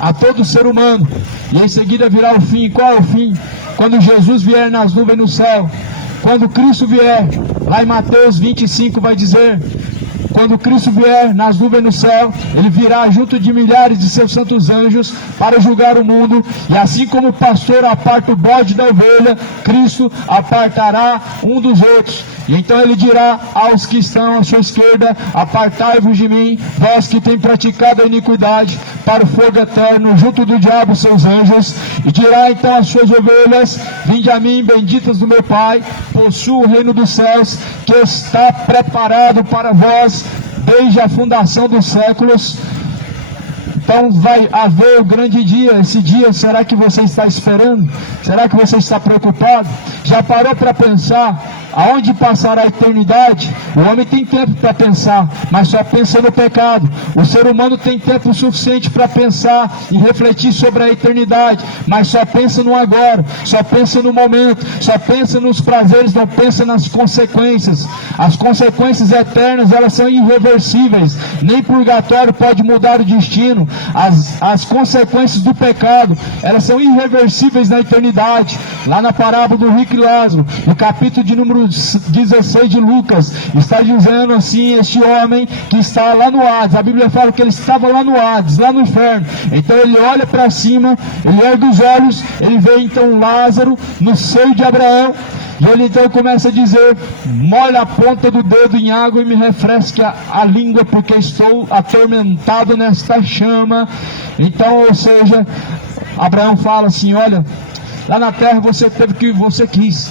a todo ser humano. E em seguida virá o fim. Qual é o fim? Quando Jesus vier nas nuvens no céu. Quando Cristo vier, lá em Mateus 25 vai dizer: quando Cristo vier nas nuvens no céu, Ele virá junto de milhares de seus santos anjos para julgar o mundo. E assim como o pastor aparta o bode da ovelha, Cristo apartará um dos outros. E então ele dirá aos que estão à sua esquerda: apartai-vos de mim, vós que tem praticado a iniquidade, para o fogo eterno, junto do diabo e seus anjos. E dirá então às suas ovelhas: vinde a mim, benditas do meu Pai, possuo o reino dos céus, que está preparado para vós desde a fundação dos séculos. Então vai haver o grande dia. Esse dia, será que você está esperando? Será que você está preocupado? Já parou para pensar aonde passará a eternidade? O homem tem tempo para pensar, mas só pensa no pecado. O ser humano tem tempo suficiente para pensar e refletir sobre a eternidade, mas só pensa no agora, só pensa no momento, só pensa nos prazeres, não pensa nas consequências. As consequências eternas, elas são irreversíveis. Nem purgatório pode mudar o destino. As consequências do pecado, elas são irreversíveis na eternidade. Lá na parábola do rico e Lázaro, no capítulo de número 16 de Lucas, está dizendo assim: este homem que está lá no Hades, a Bíblia fala que ele estava lá no Hades, lá no inferno. Então ele olha para cima, ele ergue os olhos, ele vê então Lázaro no seio de Abraão, e ele então começa a dizer: molha a ponta do dedo em água e me refresque a língua, porque estou atormentado nesta chama. Então, ou seja, Abraão fala assim: olha, lá na terra você teve o que você quis.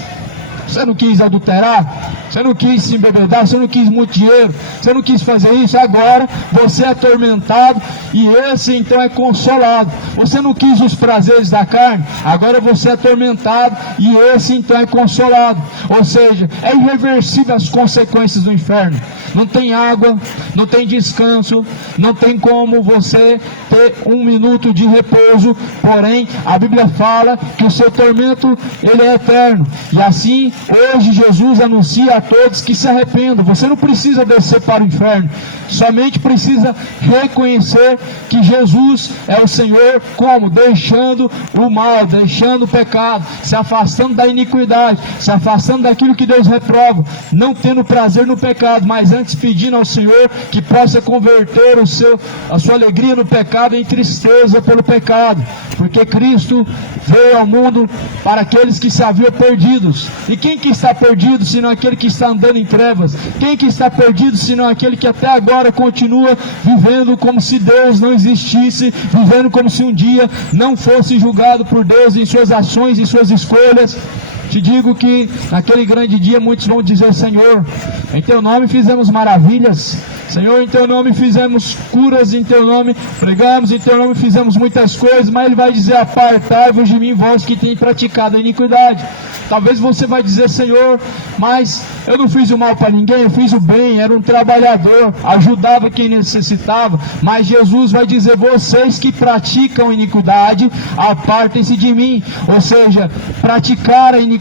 Você não quis adulterar, você não quis se embebedar, você não quis muito dinheiro, você não quis fazer isso. Agora você é atormentado e esse então é consolado. Você não quis os prazeres da carne, agora você é atormentado e esse então é consolado. Ou seja, é irreversível as consequências do inferno. Não tem água, não tem descanso, não tem como você ter um minuto de repouso. Porém, a Bíblia fala que o seu tormento, ele é eterno. E assim, hoje Jesus anuncia a todos que se arrependam. Você não precisa descer para o inferno, somente precisa reconhecer que Jesus é o Senhor. Como? Deixando o mal, deixando o pecado, se afastando da iniquidade, se afastando daquilo que Deus reprova, não tendo prazer no pecado, mas antes pedindo ao Senhor que possa converter a sua alegria no pecado em tristeza pelo pecado, porque Cristo veio ao mundo para aqueles que se haviam perdidos. E quem que está perdido senão aquele que está andando em trevas? Quem que está perdido senão aquele que até agora continua vivendo como se Deus não existisse, vivendo como se um dia não fosse julgado por Deus em suas ações e suas escolhas? Te digo que naquele grande dia muitos vão dizer: Senhor, em Teu nome fizemos maravilhas, Senhor, em Teu nome fizemos curas, em Teu nome pregamos, em Teu nome fizemos muitas coisas. Mas Ele vai dizer: apartai-vos de mim, vós que tem praticado a iniquidade. Talvez você vai dizer: Senhor, mas eu não fiz o mal para ninguém, eu fiz o bem, era um trabalhador, ajudava quem necessitava. Mas Jesus vai dizer: vocês que praticam iniquidade, apartem-se de mim. Ou seja, praticar a iniquidade,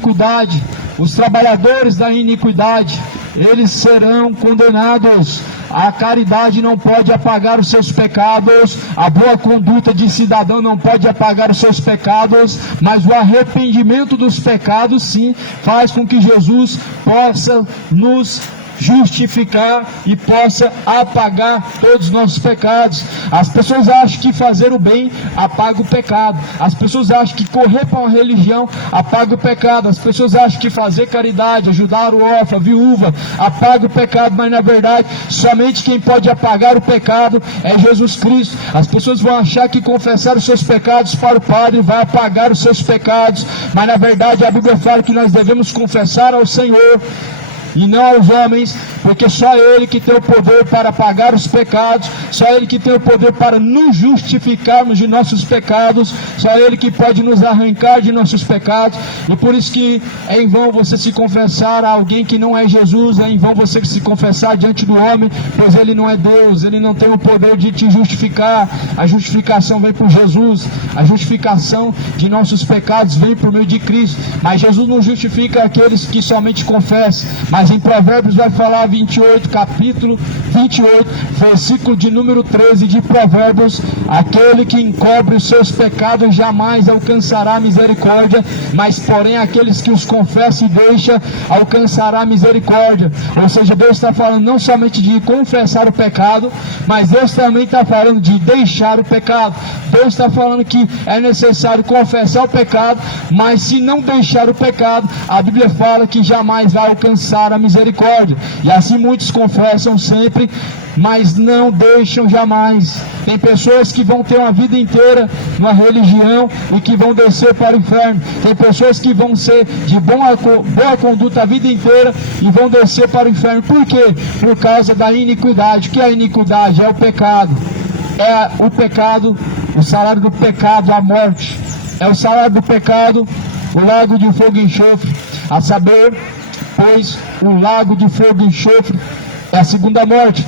os trabalhadores da iniquidade, eles serão condenados. A caridade não pode apagar os seus pecados, a boa conduta de cidadão não pode apagar os seus pecados, mas o arrependimento dos pecados sim faz com que Jesus possa nos justificar e possa apagar todos os nossos pecados. As pessoas acham que fazer o bem apaga o pecado. As pessoas acham que correr para uma religião apaga o pecado. As pessoas acham que fazer caridade, ajudar o órfão, a viúva, apaga o pecado. Mas na verdade, somente quem pode apagar o pecado é Jesus Cristo. As pessoas vão achar que confessar os seus pecados para o Padre vai apagar os seus pecados, mas na verdade a Bíblia fala que nós devemos confessar ao Senhor e não aos homens, porque só Ele que tem o poder para apagar os pecados, só Ele que tem o poder para nos justificarmos de nossos pecados, só Ele que pode nos arrancar de nossos pecados. E por isso que é em vão você se confessar a alguém que não é Jesus, é em vão você se confessar diante do homem, pois Ele não é Deus, Ele não tem o poder de te justificar. A justificação vem por Jesus, a justificação de nossos pecados vem por meio de Cristo, mas Jesus não justifica aqueles que somente confessam. Mas em Provérbios vai falar 28, capítulo 28, versículo de número 13 de Provérbios: aquele que encobre os seus pecados jamais alcançará misericórdia, mas porém aqueles que os confessam e deixam alcançará misericórdia. Ou seja, Deus está falando não somente de confessar o pecado, mas Deus também está falando de deixar o pecado. Deus está falando que é necessário confessar o pecado, mas se não deixar o pecado, a Bíblia fala que jamais vai alcançar a misericórdia. E assim muitos confessam sempre, mas não deixam jamais. Tem pessoas que vão ter uma vida inteira numa religião e que vão descer para o inferno. Tem pessoas que vão ser de boa conduta a vida inteira e vão descer para o inferno. Por quê? Por causa da iniquidade. O que é a iniquidade? É o pecado. É o pecado, o salário do pecado, a morte. É o salário do pecado, o lago de fogo e enxofre. A saber, pois, o lago de fogo e enxofre é a segunda morte.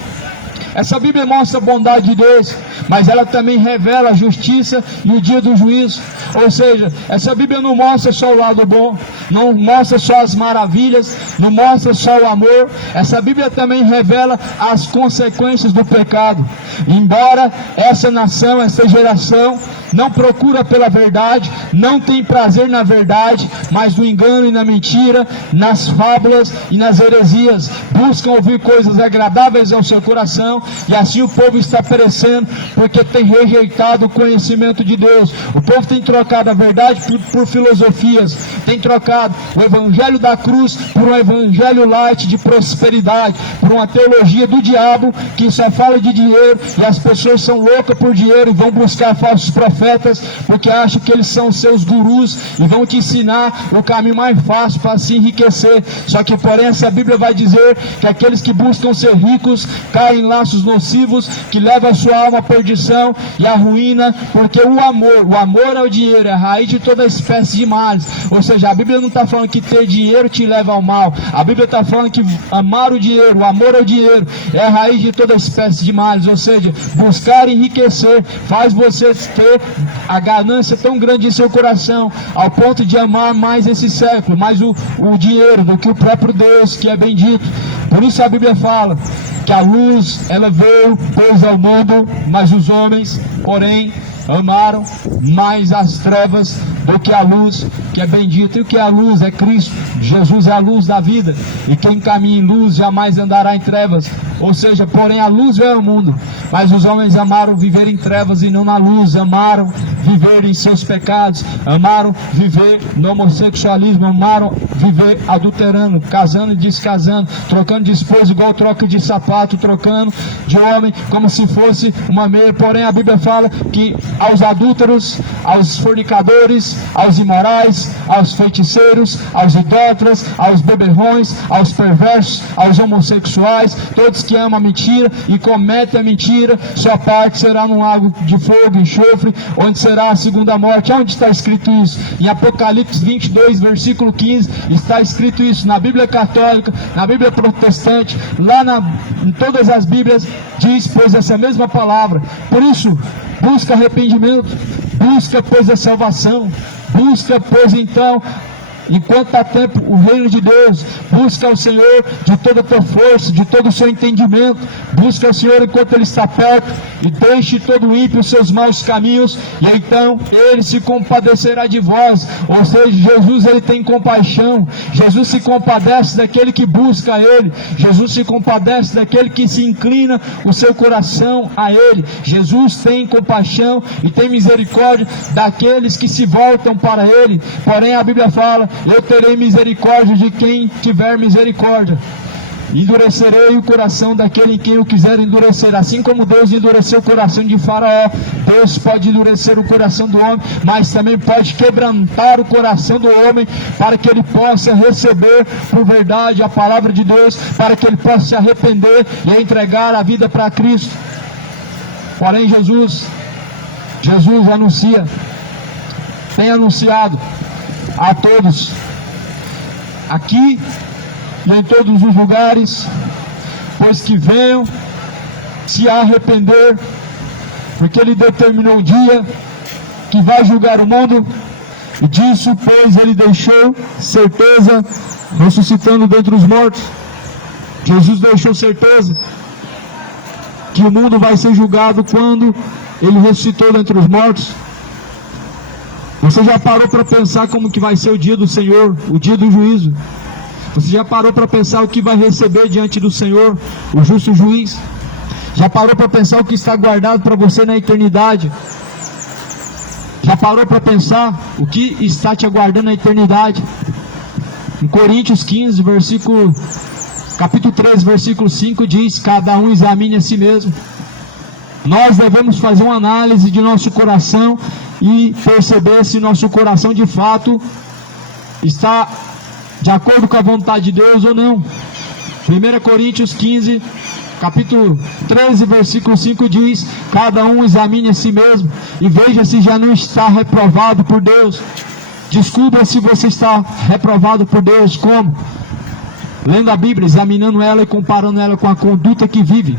Essa Bíblia mostra a bondade de Deus, mas ela também revela a justiça e o dia do juízo. Ou seja, essa Bíblia não mostra só o lado bom, não mostra só as maravilhas, não mostra só o amor. Essa Bíblia também revela as consequências do pecado. Embora essa nação, essa geração não procura pela verdade, não tem prazer na verdade, mas no engano e na mentira, nas fábulas e nas heresias, buscam ouvir coisas agradáveis ao seu coração, e assim o povo está perecendo, porque tem rejeitado o conhecimento de Deus. O povo tem trocado a verdade por filosofias, tem trocado o evangelho da cruz por um evangelho light de prosperidade, por uma teologia do diabo que só fala de dinheiro, e as pessoas são loucas por dinheiro e vão buscar falsos profetas, porque acham que eles são seus gurus e vão te ensinar o caminho mais fácil para se enriquecer. Só que porém essa Bíblia vai dizer que aqueles que buscam ser ricos caem em laços nocivos que levam a sua alma à perdição e à ruína, porque o amor ao dinheiro é a raiz de toda espécie de males. Ou seja, a Bíblia não está falando que ter dinheiro te leva ao mal, a Bíblia está falando que amar o dinheiro, o amor ao dinheiro é a raiz de toda espécie de males. Ou seja, buscar enriquecer faz você ter a ganância tão grande em seu coração, ao ponto de amar mais esse século, mais o dinheiro do que o próprio Deus, que é bendito. Por isso a Bíblia fala que a luz, ela veio, pôs ao mundo, mas os homens, porém, amaram mais as trevas do que a luz, que é bendita. E o que é a luz? É Cristo. Jesus é a luz da vida, e quem caminha em luz jamais andará em trevas. Ou seja, porém a luz veio ao mundo, mas os homens amaram viver em trevas e não na luz, amaram viver em seus pecados, amaram viver no homossexualismo, amaram viver adulterando, casando e descasando, trocando de esposa igual troca de sapato, trocando de homem como se fosse uma meia. Porém a Bíblia fala que aos adúlteros, aos fornicadores, aos imorais, aos feiticeiros, aos idólatras, aos beberrões, aos perversos, aos homossexuais, todos que amam a mentira e cometem a mentira, sua parte será num lago de fogo e enxofre, onde será a segunda morte. Onde está escrito isso? Em Apocalipse 22, versículo 15, está escrito isso. Na Bíblia católica, na Bíblia protestante, lá em todas as Bíblias diz, pois, essa mesma palavra. Por isso, busca arrependimento, busca, pois, a salvação, busca, pois, então, enquanto há tempo, o reino de Deus. Busca o Senhor de toda a tua força, de todo o seu entendimento. Busca o Senhor enquanto Ele está perto, e deixe todo ímpio os seus maus caminhos, e então Ele se compadecerá de vós. Ou seja, Jesus, Ele tem compaixão. Jesus se compadece daquele que busca Ele. Jesus se compadece daquele que se inclina o seu coração a Ele. Jesus tem compaixão e tem misericórdia daqueles que se voltam para Ele. Porém a Bíblia fala: eu terei misericórdia de quem tiver misericórdia. Endurecerei o coração daquele em quem eu quiser endurecer. Assim como Deus endureceu o coração de Faraó, Deus pode endurecer o coração do homem, mas também pode quebrantar o coração do homem, para que ele possa receber por verdade a palavra de Deus, para que ele possa se arrepender e entregar a vida para Cristo. Porém Jesus anuncia, tem anunciado a todos, aqui e em todos os lugares, pois que venham se arrepender, porque Ele determinou um dia que vai julgar o mundo, e disso, pois, Ele deixou certeza, ressuscitando dentre os mortos. Jesus deixou certeza que o mundo vai ser julgado quando Ele ressuscitou dentre os mortos. Você já parou para pensar como que vai ser o dia do Senhor, o dia do juízo? Você já parou para pensar o que vai receber diante do Senhor, o justo juiz? Já parou para pensar o que está guardado para você na eternidade? Já parou para pensar o que está te aguardando na eternidade? Em Coríntios 15, capítulo 13, versículo 5 diz: cada um examine a si mesmo. Nós devemos fazer uma análise de nosso coração e perceber se nosso coração de fato está de acordo com a vontade de Deus ou não. 1 Coríntios 15, capítulo 13, versículo 5 diz: cada um examine a si mesmo e veja se já não está reprovado por Deus. Descubra se você está reprovado por Deus. Como? Lendo a Bíblia, examinando ela e comparando ela com a conduta que vive.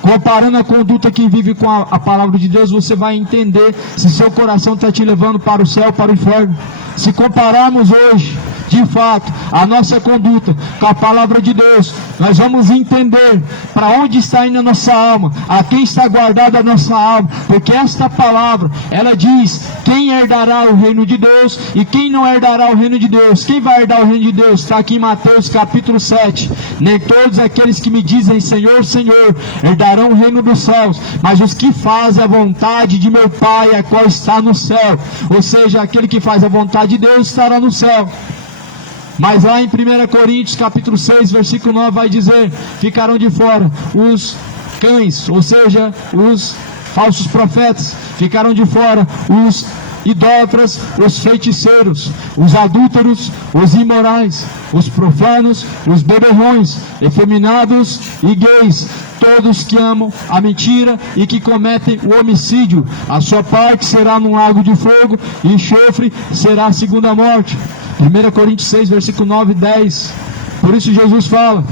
Comparando a conduta que vive com a palavra de Deus, você vai entender se seu coração está te levando para o céu ou para o inferno. Se compararmos hoje, de fato, a nossa conduta com a palavra de Deus, nós vamos entender para onde está indo a nossa alma, a quem está guardada a nossa alma, porque esta palavra, ela diz quem herdará o reino de Deus e quem não herdará o reino de Deus. Quem vai herdar o reino de Deus? Está aqui em Mateus capítulo 7, nem todos aqueles que me dizem Senhor, Senhor, herdarão o reino dos céus, mas os que fazem a vontade de meu Pai, a qual está no céu. Ou seja, aquele que faz a vontade de Deus estará no céu. Mas lá em 1 Coríntios capítulo 6, versículo 9 vai dizer: ficarão de fora os cães, ou seja, os falsos profetas, ficarão de fora os idólatras, os feiticeiros, os adúlteros, os imorais, os profanos, os beberrões, efeminados e gays, todos que amam a mentira e que cometem o homicídio. A sua parte será num lago de fogo e enxofre, será a segunda morte. 1 Coríntios 6, versículo 9 e 10. Por isso Jesus fala,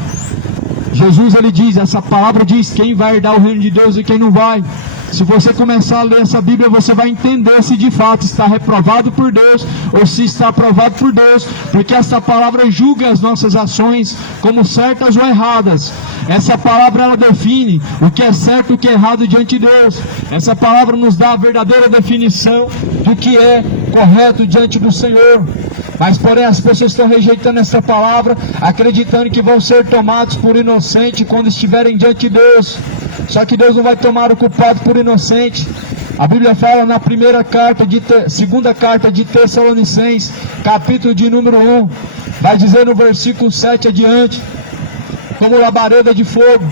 ele diz, essa palavra diz quem vai herdar o reino de Deus e quem não vai. Se você começar a ler essa Bíblia, você vai entender se de fato está reprovado por Deus ou se está aprovado por Deus, porque essa palavra julga as nossas ações como certas ou erradas. Essa palavra ela define o que é certo e o que é errado diante de Deus. Essa palavra nos dá a verdadeira definição do que é correto diante do Senhor. Mas porém as pessoas estão rejeitando essa palavra, acreditando que vão ser tomados por inocente quando estiverem diante de Deus. Só que Deus não vai tomar o culpado por inocente. A Bíblia fala na segunda carta de Tessalonicenses, capítulo de número 1, vai dizer no versículo 7 adiante: como labareda de fogo,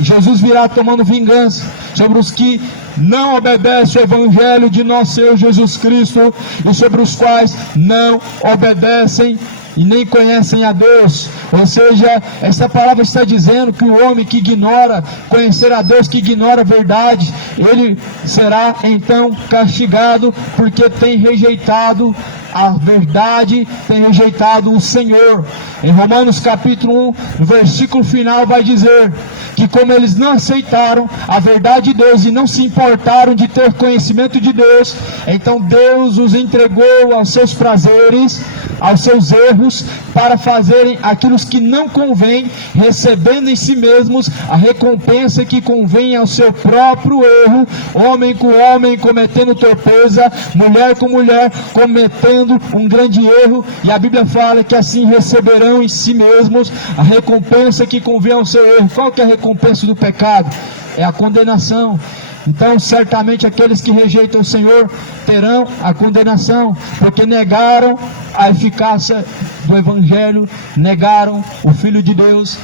Jesus virá tomando vingança sobre os que não obedecem o Evangelho de nosso Senhor Jesus Cristo e sobre os quais não obedecem e nem conhecem a Deus. Ou seja, essa palavra está dizendo que o homem que ignora conhecer a Deus, que ignora a verdade, ele será então castigado porque tem rejeitado a verdade, tem rejeitado o Senhor. Em Romanos capítulo 1, no versículo final vai dizer que como eles não aceitaram a verdade de Deus e não se importaram de ter conhecimento de Deus, então Deus os entregou aos seus prazeres, aos seus erros, para fazerem aquilo que não convém, recebendo em si mesmos a recompensa que convém ao seu próprio erro, homem com homem cometendo torpeza, mulher com mulher cometendo um grande erro, e a Bíblia fala que assim receberão em si mesmos a recompensa que convém ao seu erro. Qual que é a recompensa do pecado? É a condenação. Então certamente aqueles que rejeitam o Senhor terão a condenação, porque negaram a eficácia do Evangelho, negaram o Filho de Deus,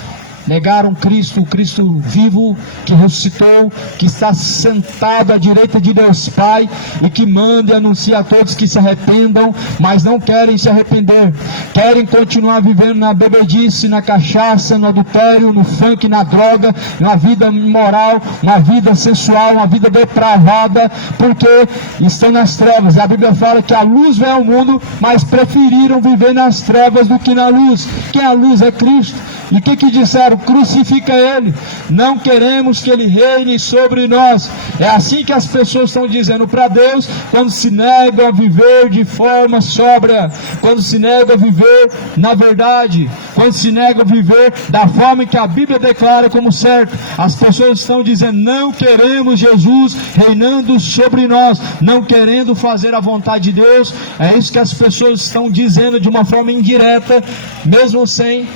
negaram Cristo, o Cristo vivo, que ressuscitou, que está sentado à direita de Deus Pai, e que manda e anuncia a todos que se arrependam, mas não querem se arrepender, querem continuar vivendo na bebedice, na cachaça, no adultério, no funk, na droga, uma vida imoral, uma vida sensual, uma vida depravada, porque estão nas trevas. A Bíblia fala que a luz veio ao mundo, mas preferiram viver nas trevas do que na luz. Quem é a luz? É Cristo. E o que disseram? Crucifica Ele, não queremos que Ele reine sobre nós. É assim que as pessoas estão dizendo para Deus, quando se negam a viver de forma sóbria, quando se negam a viver na verdade, quando se negam a viver da forma que a Bíblia declara como certo. As pessoas estão dizendo, não queremos Jesus reinando sobre nós, não querendo fazer a vontade de Deus. É isso que as pessoas estão dizendo de uma forma indireta, mesmo sem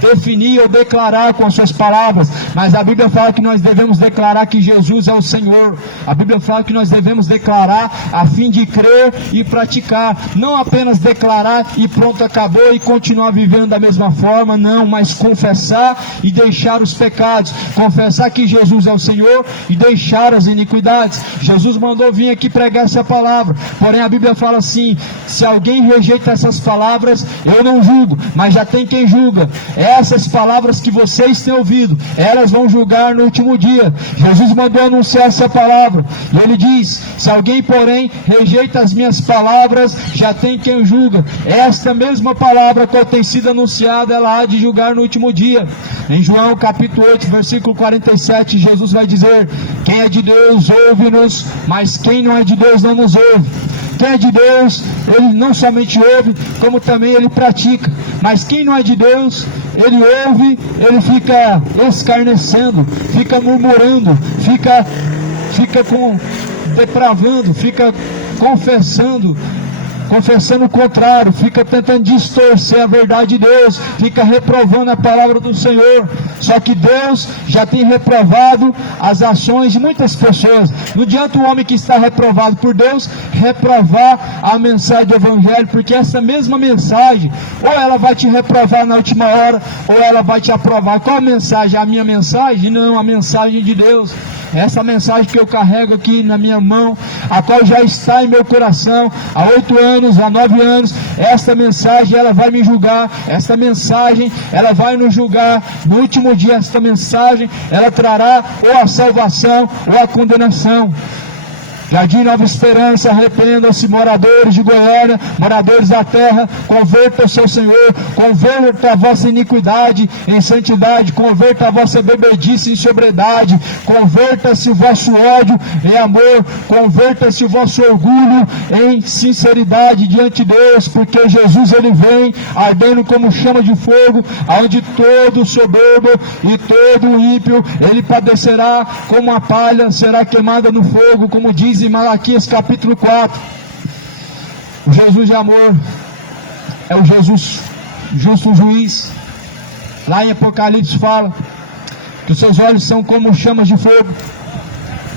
definir ou declarar com as suas palavras, mas a Bíblia fala que nós devemos declarar que Jesus é o Senhor. A Bíblia fala que nós devemos declarar a fim de crer e praticar, não apenas declarar e pronto, acabou, e continuar vivendo da mesma forma, não, mas confessar e deixar os pecados, confessar que Jesus é o Senhor e deixar as iniquidades. Jesus mandou vir aqui pregar essa palavra, porém a Bíblia fala assim: se alguém rejeita essas palavras, eu não julgo, mas já tem quem julga. Essas palavras que vocês têm ouvido, elas vão julgar no último dia. Jesus mandou anunciar essa palavra, e ele diz: se alguém porém rejeita as minhas palavras, já tem quem julga. Esta mesma palavra que tem sido anunciada, ela há de julgar no último dia. Em João capítulo 8, versículo 47, Jesus vai dizer: quem é de Deus ouve-nos, mas quem não é de Deus não nos ouve. Quem é de Deus, ele não somente ouve, como também ele pratica. Mas quem não é de Deus, ele ouve, ele fica escarnecendo, fica murmurando, fica depravando, fica confessando o contrário, fica tentando distorcer a verdade de Deus, fica reprovando a palavra do Senhor. Só que Deus já tem reprovado as ações de muitas pessoas. Não adianta o homem que está reprovado por Deus reprovar a mensagem do Evangelho, porque essa mesma mensagem, ou ela vai te reprovar na última hora, ou ela vai te aprovar. Qual a mensagem? A minha mensagem? Não, a mensagem de Deus. Essa mensagem que eu carrego aqui na minha mão, a qual já está em meu coração há 8 anos, há 9 anos, esta mensagem ela vai me julgar, esta mensagem ela vai nos julgar no último dia. Esta mensagem ela trará ou a salvação ou a condenação. Jardim Nova Esperança, arrependam-se, moradores de Goiânia, moradores da terra, converta o seu Senhor, converta a vossa iniquidade em santidade, converta a vossa bebedice em sobriedade, converta-se o vosso ódio em amor, converta-se o vosso orgulho em sinceridade diante de Deus, porque Jesus ele vem ardendo como chama de fogo, aonde todo soberbo e todo ímpio ele padecerá como a palha, será queimada no fogo, como diz em Malaquias capítulo 4. O Jesus de amor é o Jesus justo juiz. Lá em Apocalipse fala que os seus olhos são como chamas de fogo,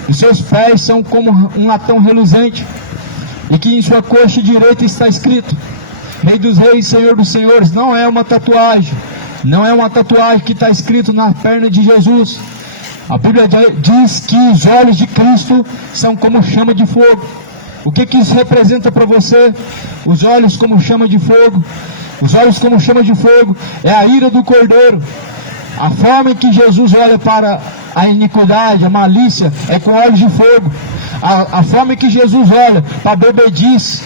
os seus pés são como um latão reluzente, e que em sua coxa direita está escrito: Rei dos Reis, Senhor dos Senhores. Não é uma tatuagem, não é uma tatuagem que está escrito na perna de Jesus. A Bíblia diz que os olhos de Cristo são como chama de fogo. O que isso representa para você? Os olhos como chama de fogo. Os olhos como chama de fogo é a ira do Cordeiro. A forma em que Jesus olha para a iniquidade, a malícia, é com olhos de fogo. A forma em que Jesus olha para a bebedice,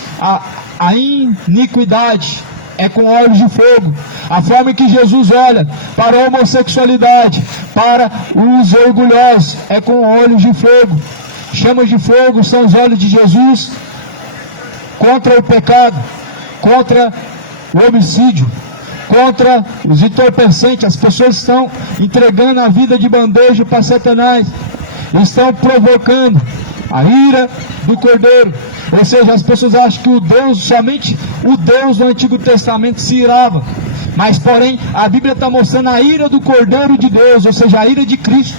a iniquidade, é com olhos de fogo. A forma em que Jesus olha para a homossexualidade, para os orgulhosos, é com olhos de fogo. Chamas de fogo são os olhos de Jesus contra o pecado, contra o homicídio, contra os entorpecentes. As pessoas estão entregando a vida de bandeja para Satanás, estão provocando a ira do Cordeiro. Ou seja, as pessoas acham que somente o Deus do Antigo Testamento se irava, mas porém a Bíblia está mostrando a ira do Cordeiro de Deus, ou seja, a ira de Cristo.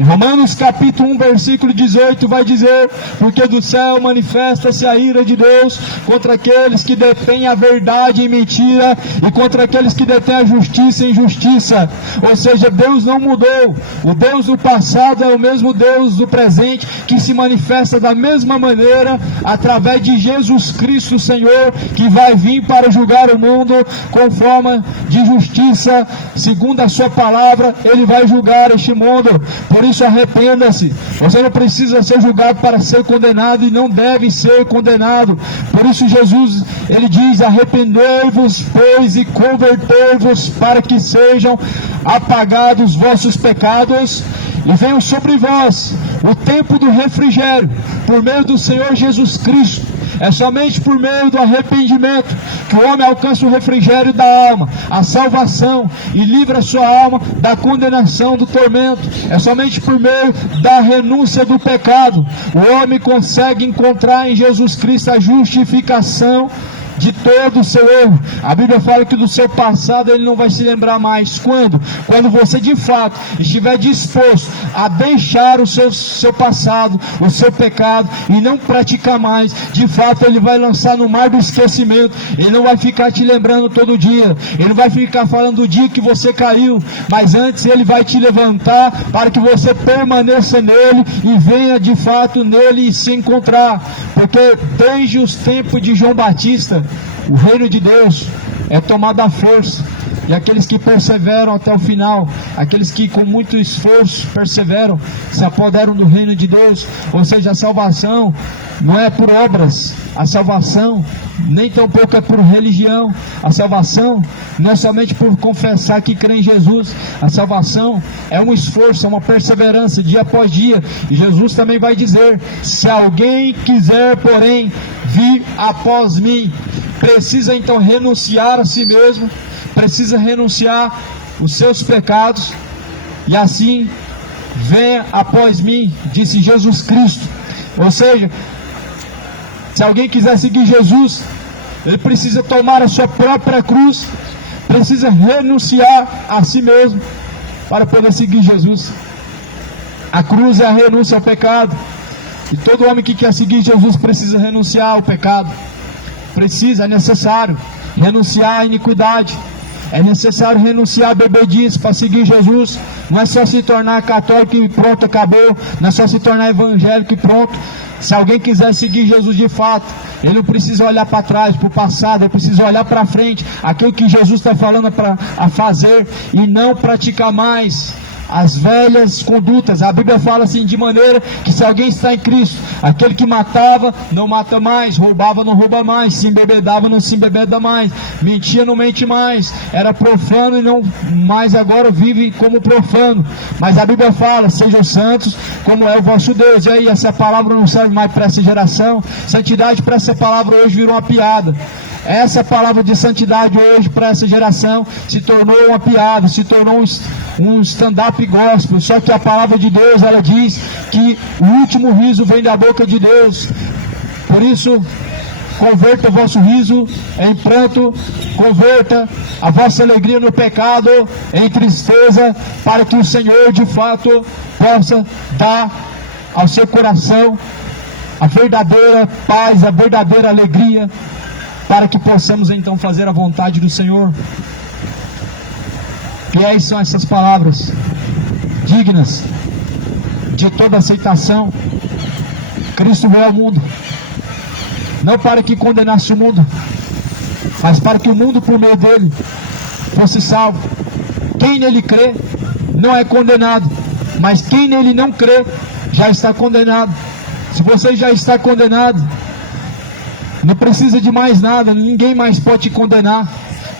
Em Romanos capítulo 1, versículo 18 vai dizer: porque do céu manifesta-se a ira de Deus contra aqueles que detêm a verdade em mentira, e contra aqueles que detêm a justiça em injustiça. Ou seja, Deus não mudou. O Deus do passado é o mesmo Deus do presente, que se manifesta da mesma maneira através de Jesus Cristo, Senhor, que vai vir para julgar o mundo com forma de justiça, segundo a sua palavra. Ele vai julgar este mundo. Por isso, arrependa-se. Você não precisa ser julgado para ser condenado, e não deve ser condenado. Por isso Jesus, ele diz: arrependei-vos, pois, e convertei-vos, para que sejam apagados vossos pecados, e venham sobre vós o tempo do refrigério, por meio do Senhor Jesus Cristo. É somente por meio do arrependimento que o homem alcança o refrigério da alma, a salvação, e livra a sua alma da condenação, do tormento. É somente por meio da renúncia do pecado o homem consegue encontrar em Jesus Cristo a justificação de todo o seu erro. A Bíblia fala que do seu passado ele não vai se lembrar mais. Quando? Quando você de fato estiver disposto a deixar o seu passado, o seu pecado, e não praticar mais, de fato ele vai lançar no mar do esquecimento. Ele não vai ficar te lembrando todo dia, ele não vai ficar falando do dia que você caiu, mas antes ele vai te levantar para que você permaneça nele e venha de fato nele se encontrar. Porque desde os tempos de João Batista, o reino de Deus é tomado à força, e aqueles que perseveram até o final, aqueles que com muito esforço perseveram, se apoderam do reino de Deus. Ou seja, a salvação não é por obras, a salvação nem tampouco é por religião, a salvação não é somente por confessar que crê em Jesus, a salvação é um esforço, é uma perseverança dia após dia. E Jesus também vai dizer: se alguém quiser porém vir após mim, precisa então renunciar a si mesmo, precisa renunciar os seus pecados, e assim venha após mim, disse Jesus Cristo. Ou seja, se alguém quiser seguir Jesus, ele precisa tomar a sua própria cruz, precisa renunciar a si mesmo para poder seguir Jesus. A cruz é a renúncia ao pecado, e todo homem que quer seguir Jesus precisa renunciar ao pecado. Precisa, é necessário renunciar à iniquidade, é necessário renunciar a bebedice para seguir Jesus. Não é só se tornar católico e pronto, acabou. Não é só se tornar evangélico e pronto. Se alguém quiser seguir Jesus de fato, ele não precisa olhar para trás, para o passado, ele precisa olhar para frente, aquilo que Jesus está falando a fazer, e não praticar mais as velhas condutas. A Bíblia fala assim, de maneira que se alguém está em Cristo, aquele que matava, não mata mais, roubava, não rouba mais, se embebedava, não se embebeda mais, mentia, não mente mais, era profano e não mais agora vive como profano. Mas a Bíblia fala: sejam santos como é o vosso Deus. E aí, essa palavra não serve mais para essa geração. Santidade para essa palavra hoje virou uma piada. Essa palavra de santidade hoje para essa geração se tornou uma piada, se tornou um stand-up gospel. Só que a palavra de Deus, ela diz que o último riso vem da boca de Deus. Por isso, converta o vosso riso em pranto, converta a vossa alegria no pecado em tristeza, para que o Senhor de fato possa dar ao seu coração a verdadeira paz, a verdadeira alegria, para que possamos então fazer a vontade do Senhor. Fiéis são essas palavras, dignas de toda aceitação. Cristo veio ao mundo, não para que condenasse o mundo, mas para que o mundo por meio dele fosse salvo. Quem nele crê não é condenado, mas quem nele não crê já está condenado. Se você já está condenado, não precisa de mais nada, ninguém mais pode te condenar.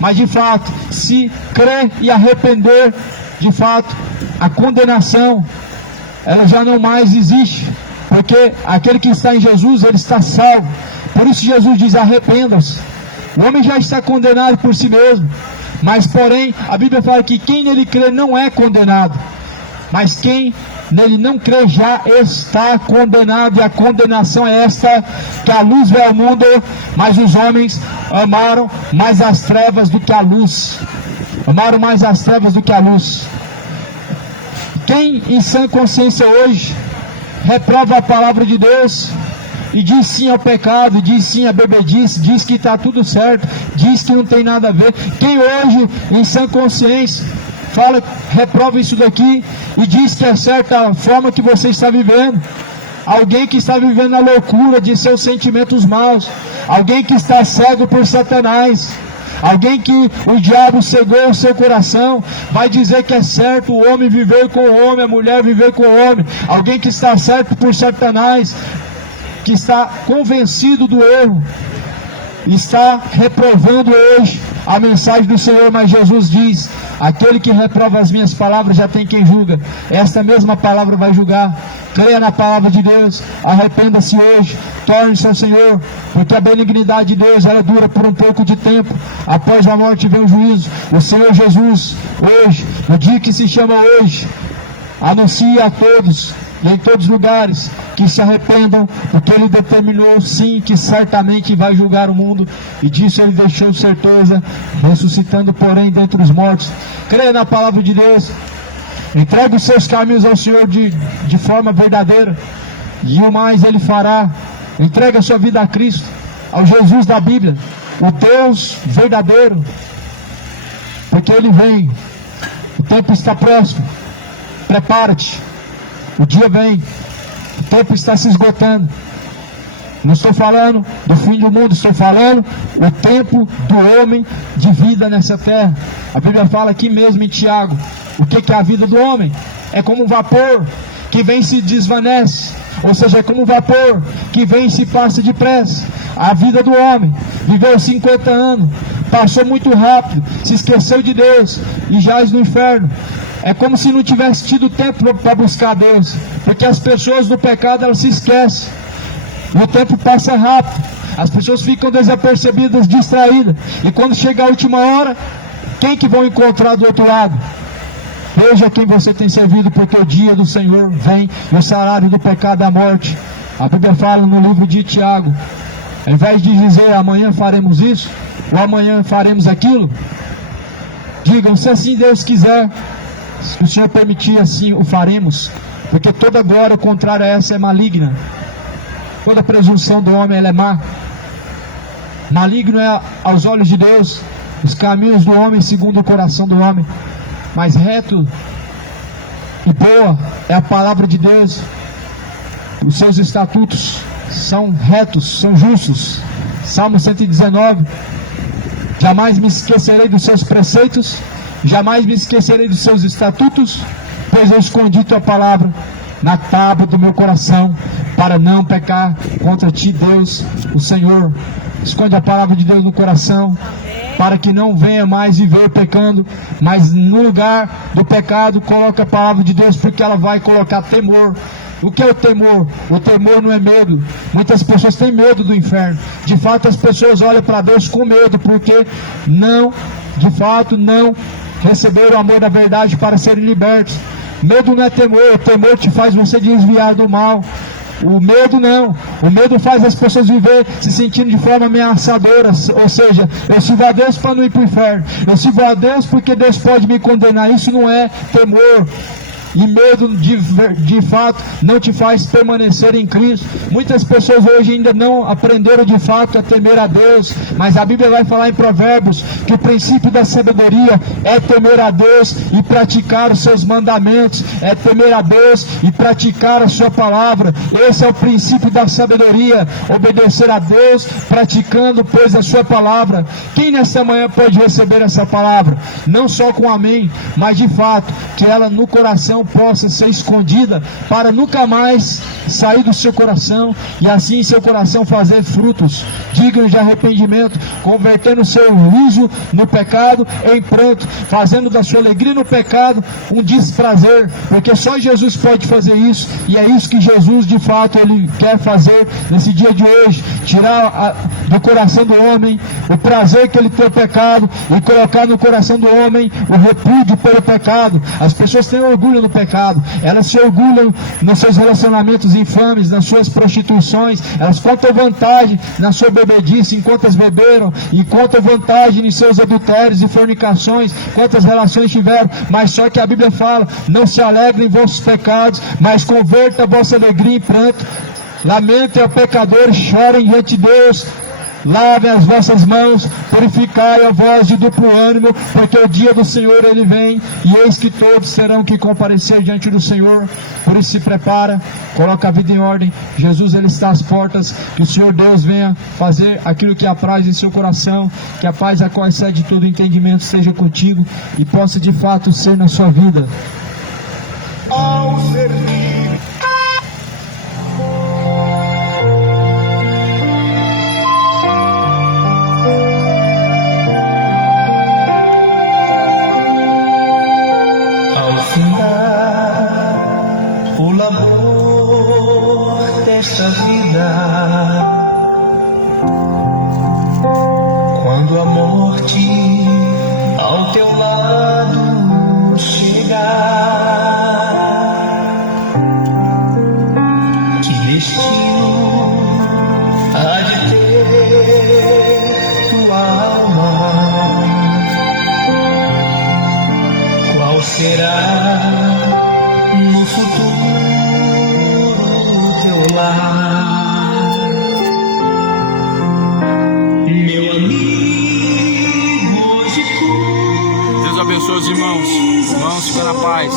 Mas de fato, se crer e arrepender, de fato, a condenação, ela já não mais existe. Porque aquele que está em Jesus, ele está salvo. Por isso Jesus diz: arrependam-se. O homem já está condenado por si mesmo. Mas porém, a Bíblia fala que quem nele crê não é condenado. Mas quem nele não crê já está condenado. E a condenação é esta: que a luz veio ao mundo, mas os homens amaram mais as trevas do que a luz. Amaram mais as trevas do que a luz. Quem em sã consciência hoje reprova a palavra de Deus e diz sim ao pecado, diz sim à bebedice, diz que está tudo certo, diz que não tem nada a ver? Quem hoje em sã consciência fala, reprova isso daqui e diz que é certa a forma que você está vivendo? Alguém que está vivendo a loucura de seus sentimentos maus, alguém que está cego por Satanás, alguém que o diabo cegou o seu coração, vai dizer que é certo o homem viver com o homem, a mulher viver com o homem. Alguém que está certo por Satanás, que está convencido do erro, está reprovando hoje a mensagem do Senhor. Mas Jesus diz: aquele que reprova as minhas palavras já tem quem julga. Esta mesma palavra vai julgar. Creia na palavra de Deus, arrependa-se hoje, torne-se ao Senhor, porque a benignidade de Deus, ela dura por um pouco de tempo. Após a morte vem o juízo. O Senhor Jesus, hoje, no dia que se chama hoje, anuncia a todos e em todos os lugares, que se arrependam, porque Ele determinou sim que certamente vai julgar o mundo, e disso Ele deixou certeza, ressuscitando porém dentre os mortos. Creia na palavra de Deus, entregue os seus caminhos ao Senhor de forma verdadeira, e o mais Ele fará. Entregue a sua vida a Cristo, ao Jesus da Bíblia, o Deus verdadeiro, porque Ele vem. O tempo está próximo. Prepara-te. O dia vem. O tempo está se esgotando. Não estou falando do fim do mundo, estou falando o tempo do homem de vida nessa terra. A Bíblia fala aqui mesmo em Tiago, o que é a vida do homem? É como um vapor que vem e se desvanece. Ou seja, é como um vapor que vem e se passa depressa. A vida do homem viveu 50 anos, passou muito rápido, se esqueceu de Deus e jaz no inferno. É como se não tivesse tido tempo para buscar Deus, porque as pessoas do pecado, elas se esquecem. O tempo passa rápido, as pessoas ficam desapercebidas, distraídas, e quando chega a última hora, quem que vão encontrar do outro lado? Veja quem você tem servido, porque o dia do Senhor vem, e o salário do pecado é a morte. A Bíblia fala no livro de Tiago, ao invés de dizer amanhã faremos isso, ou amanhã faremos aquilo, digam, se assim Deus quiser, se o Senhor permitir, assim o faremos, porque toda glória contrária a essa é maligna. Toda presunção do homem, ela é má. Maligno é aos olhos de Deus os caminhos do homem segundo o coração do homem, mas reto e boa é a palavra de Deus. Os seus estatutos são retos, são justos. Salmo 119. Jamais me esquecerei dos seus preceitos, jamais me esquecerei dos seus estatutos, pois eu escondi tua palavra na tábua do meu coração, para não pecar contra ti, Deus, o Senhor. Esconde a palavra de Deus no coração, para que não venha mais viver pecando, mas no lugar do pecado, coloca a palavra de Deus, porque ela vai colocar temor. O que é o temor? O temor não é medo. Muitas pessoas têm medo do inferno. De fato, as pessoas olham para Deus com medo, porque de fato, não receberam o amor da verdade para serem libertos. Medo não é temor. O temor te faz você desviar do mal. O medo não. O medo faz as pessoas viver se sentindo de forma ameaçadora. Ou seja, eu sirvo a Deus para não ir para o inferno. Eu sirvo a Deus porque Deus pode me condenar. Isso não é temor. E medo de fato não te faz permanecer em Cristo. Muitas pessoas hoje ainda não aprenderam de fato a temer a Deus, mas a Bíblia vai falar em Provérbios que o princípio da sabedoria é temer a Deus e praticar os seus mandamentos, é temer a Deus e praticar a sua palavra. Esse é o princípio da sabedoria, obedecer a Deus, praticando pois a sua palavra. Quem nessa manhã pode receber essa palavra? Não só com amém, mas de fato que ela no coração possa ser escondida, para nunca mais sair do seu coração, e assim seu coração fazer frutos dignos de arrependimento, convertendo o seu riso no pecado em pranto, fazendo da sua alegria no pecado um desprazer, porque só Jesus pode fazer isso, e é isso que Jesus de fato Ele quer fazer nesse dia de hoje, tirar do coração do homem o prazer que ele tem o pecado, e colocar no coração do homem o repúdio pelo pecado. As pessoas têm orgulho no pecado, elas se orgulham nos seus relacionamentos infames, nas suas prostituições, elas contam vantagem na sua bebedice, enquanto as beberam, e contam vantagem em seus adultérios e fornicações, quantas relações tiveram, mas só que a Bíblia fala, não se alegrem em vossos pecados, mas converta a vossa alegria em pranto, lamentem ao pecador, chorem diante de Deus, lavem as vossas mãos, purificai a voz de duplo ânimo, porque o dia do Senhor Ele vem, e eis que todos terão que comparecer diante do Senhor. Por isso se prepara, coloca a vida em ordem. Jesus Ele está às portas, que o Senhor Deus venha fazer aquilo que apraz em seu coração, que a paz a qual excede todo entendimento seja contigo, e possa de fato ser na sua vida. Ao servir o labor desta vida, quando a morte ao teu lado chegar, Meu amigo, hoje tu Deus abençoe os irmãos. Irmãos, fica na paz.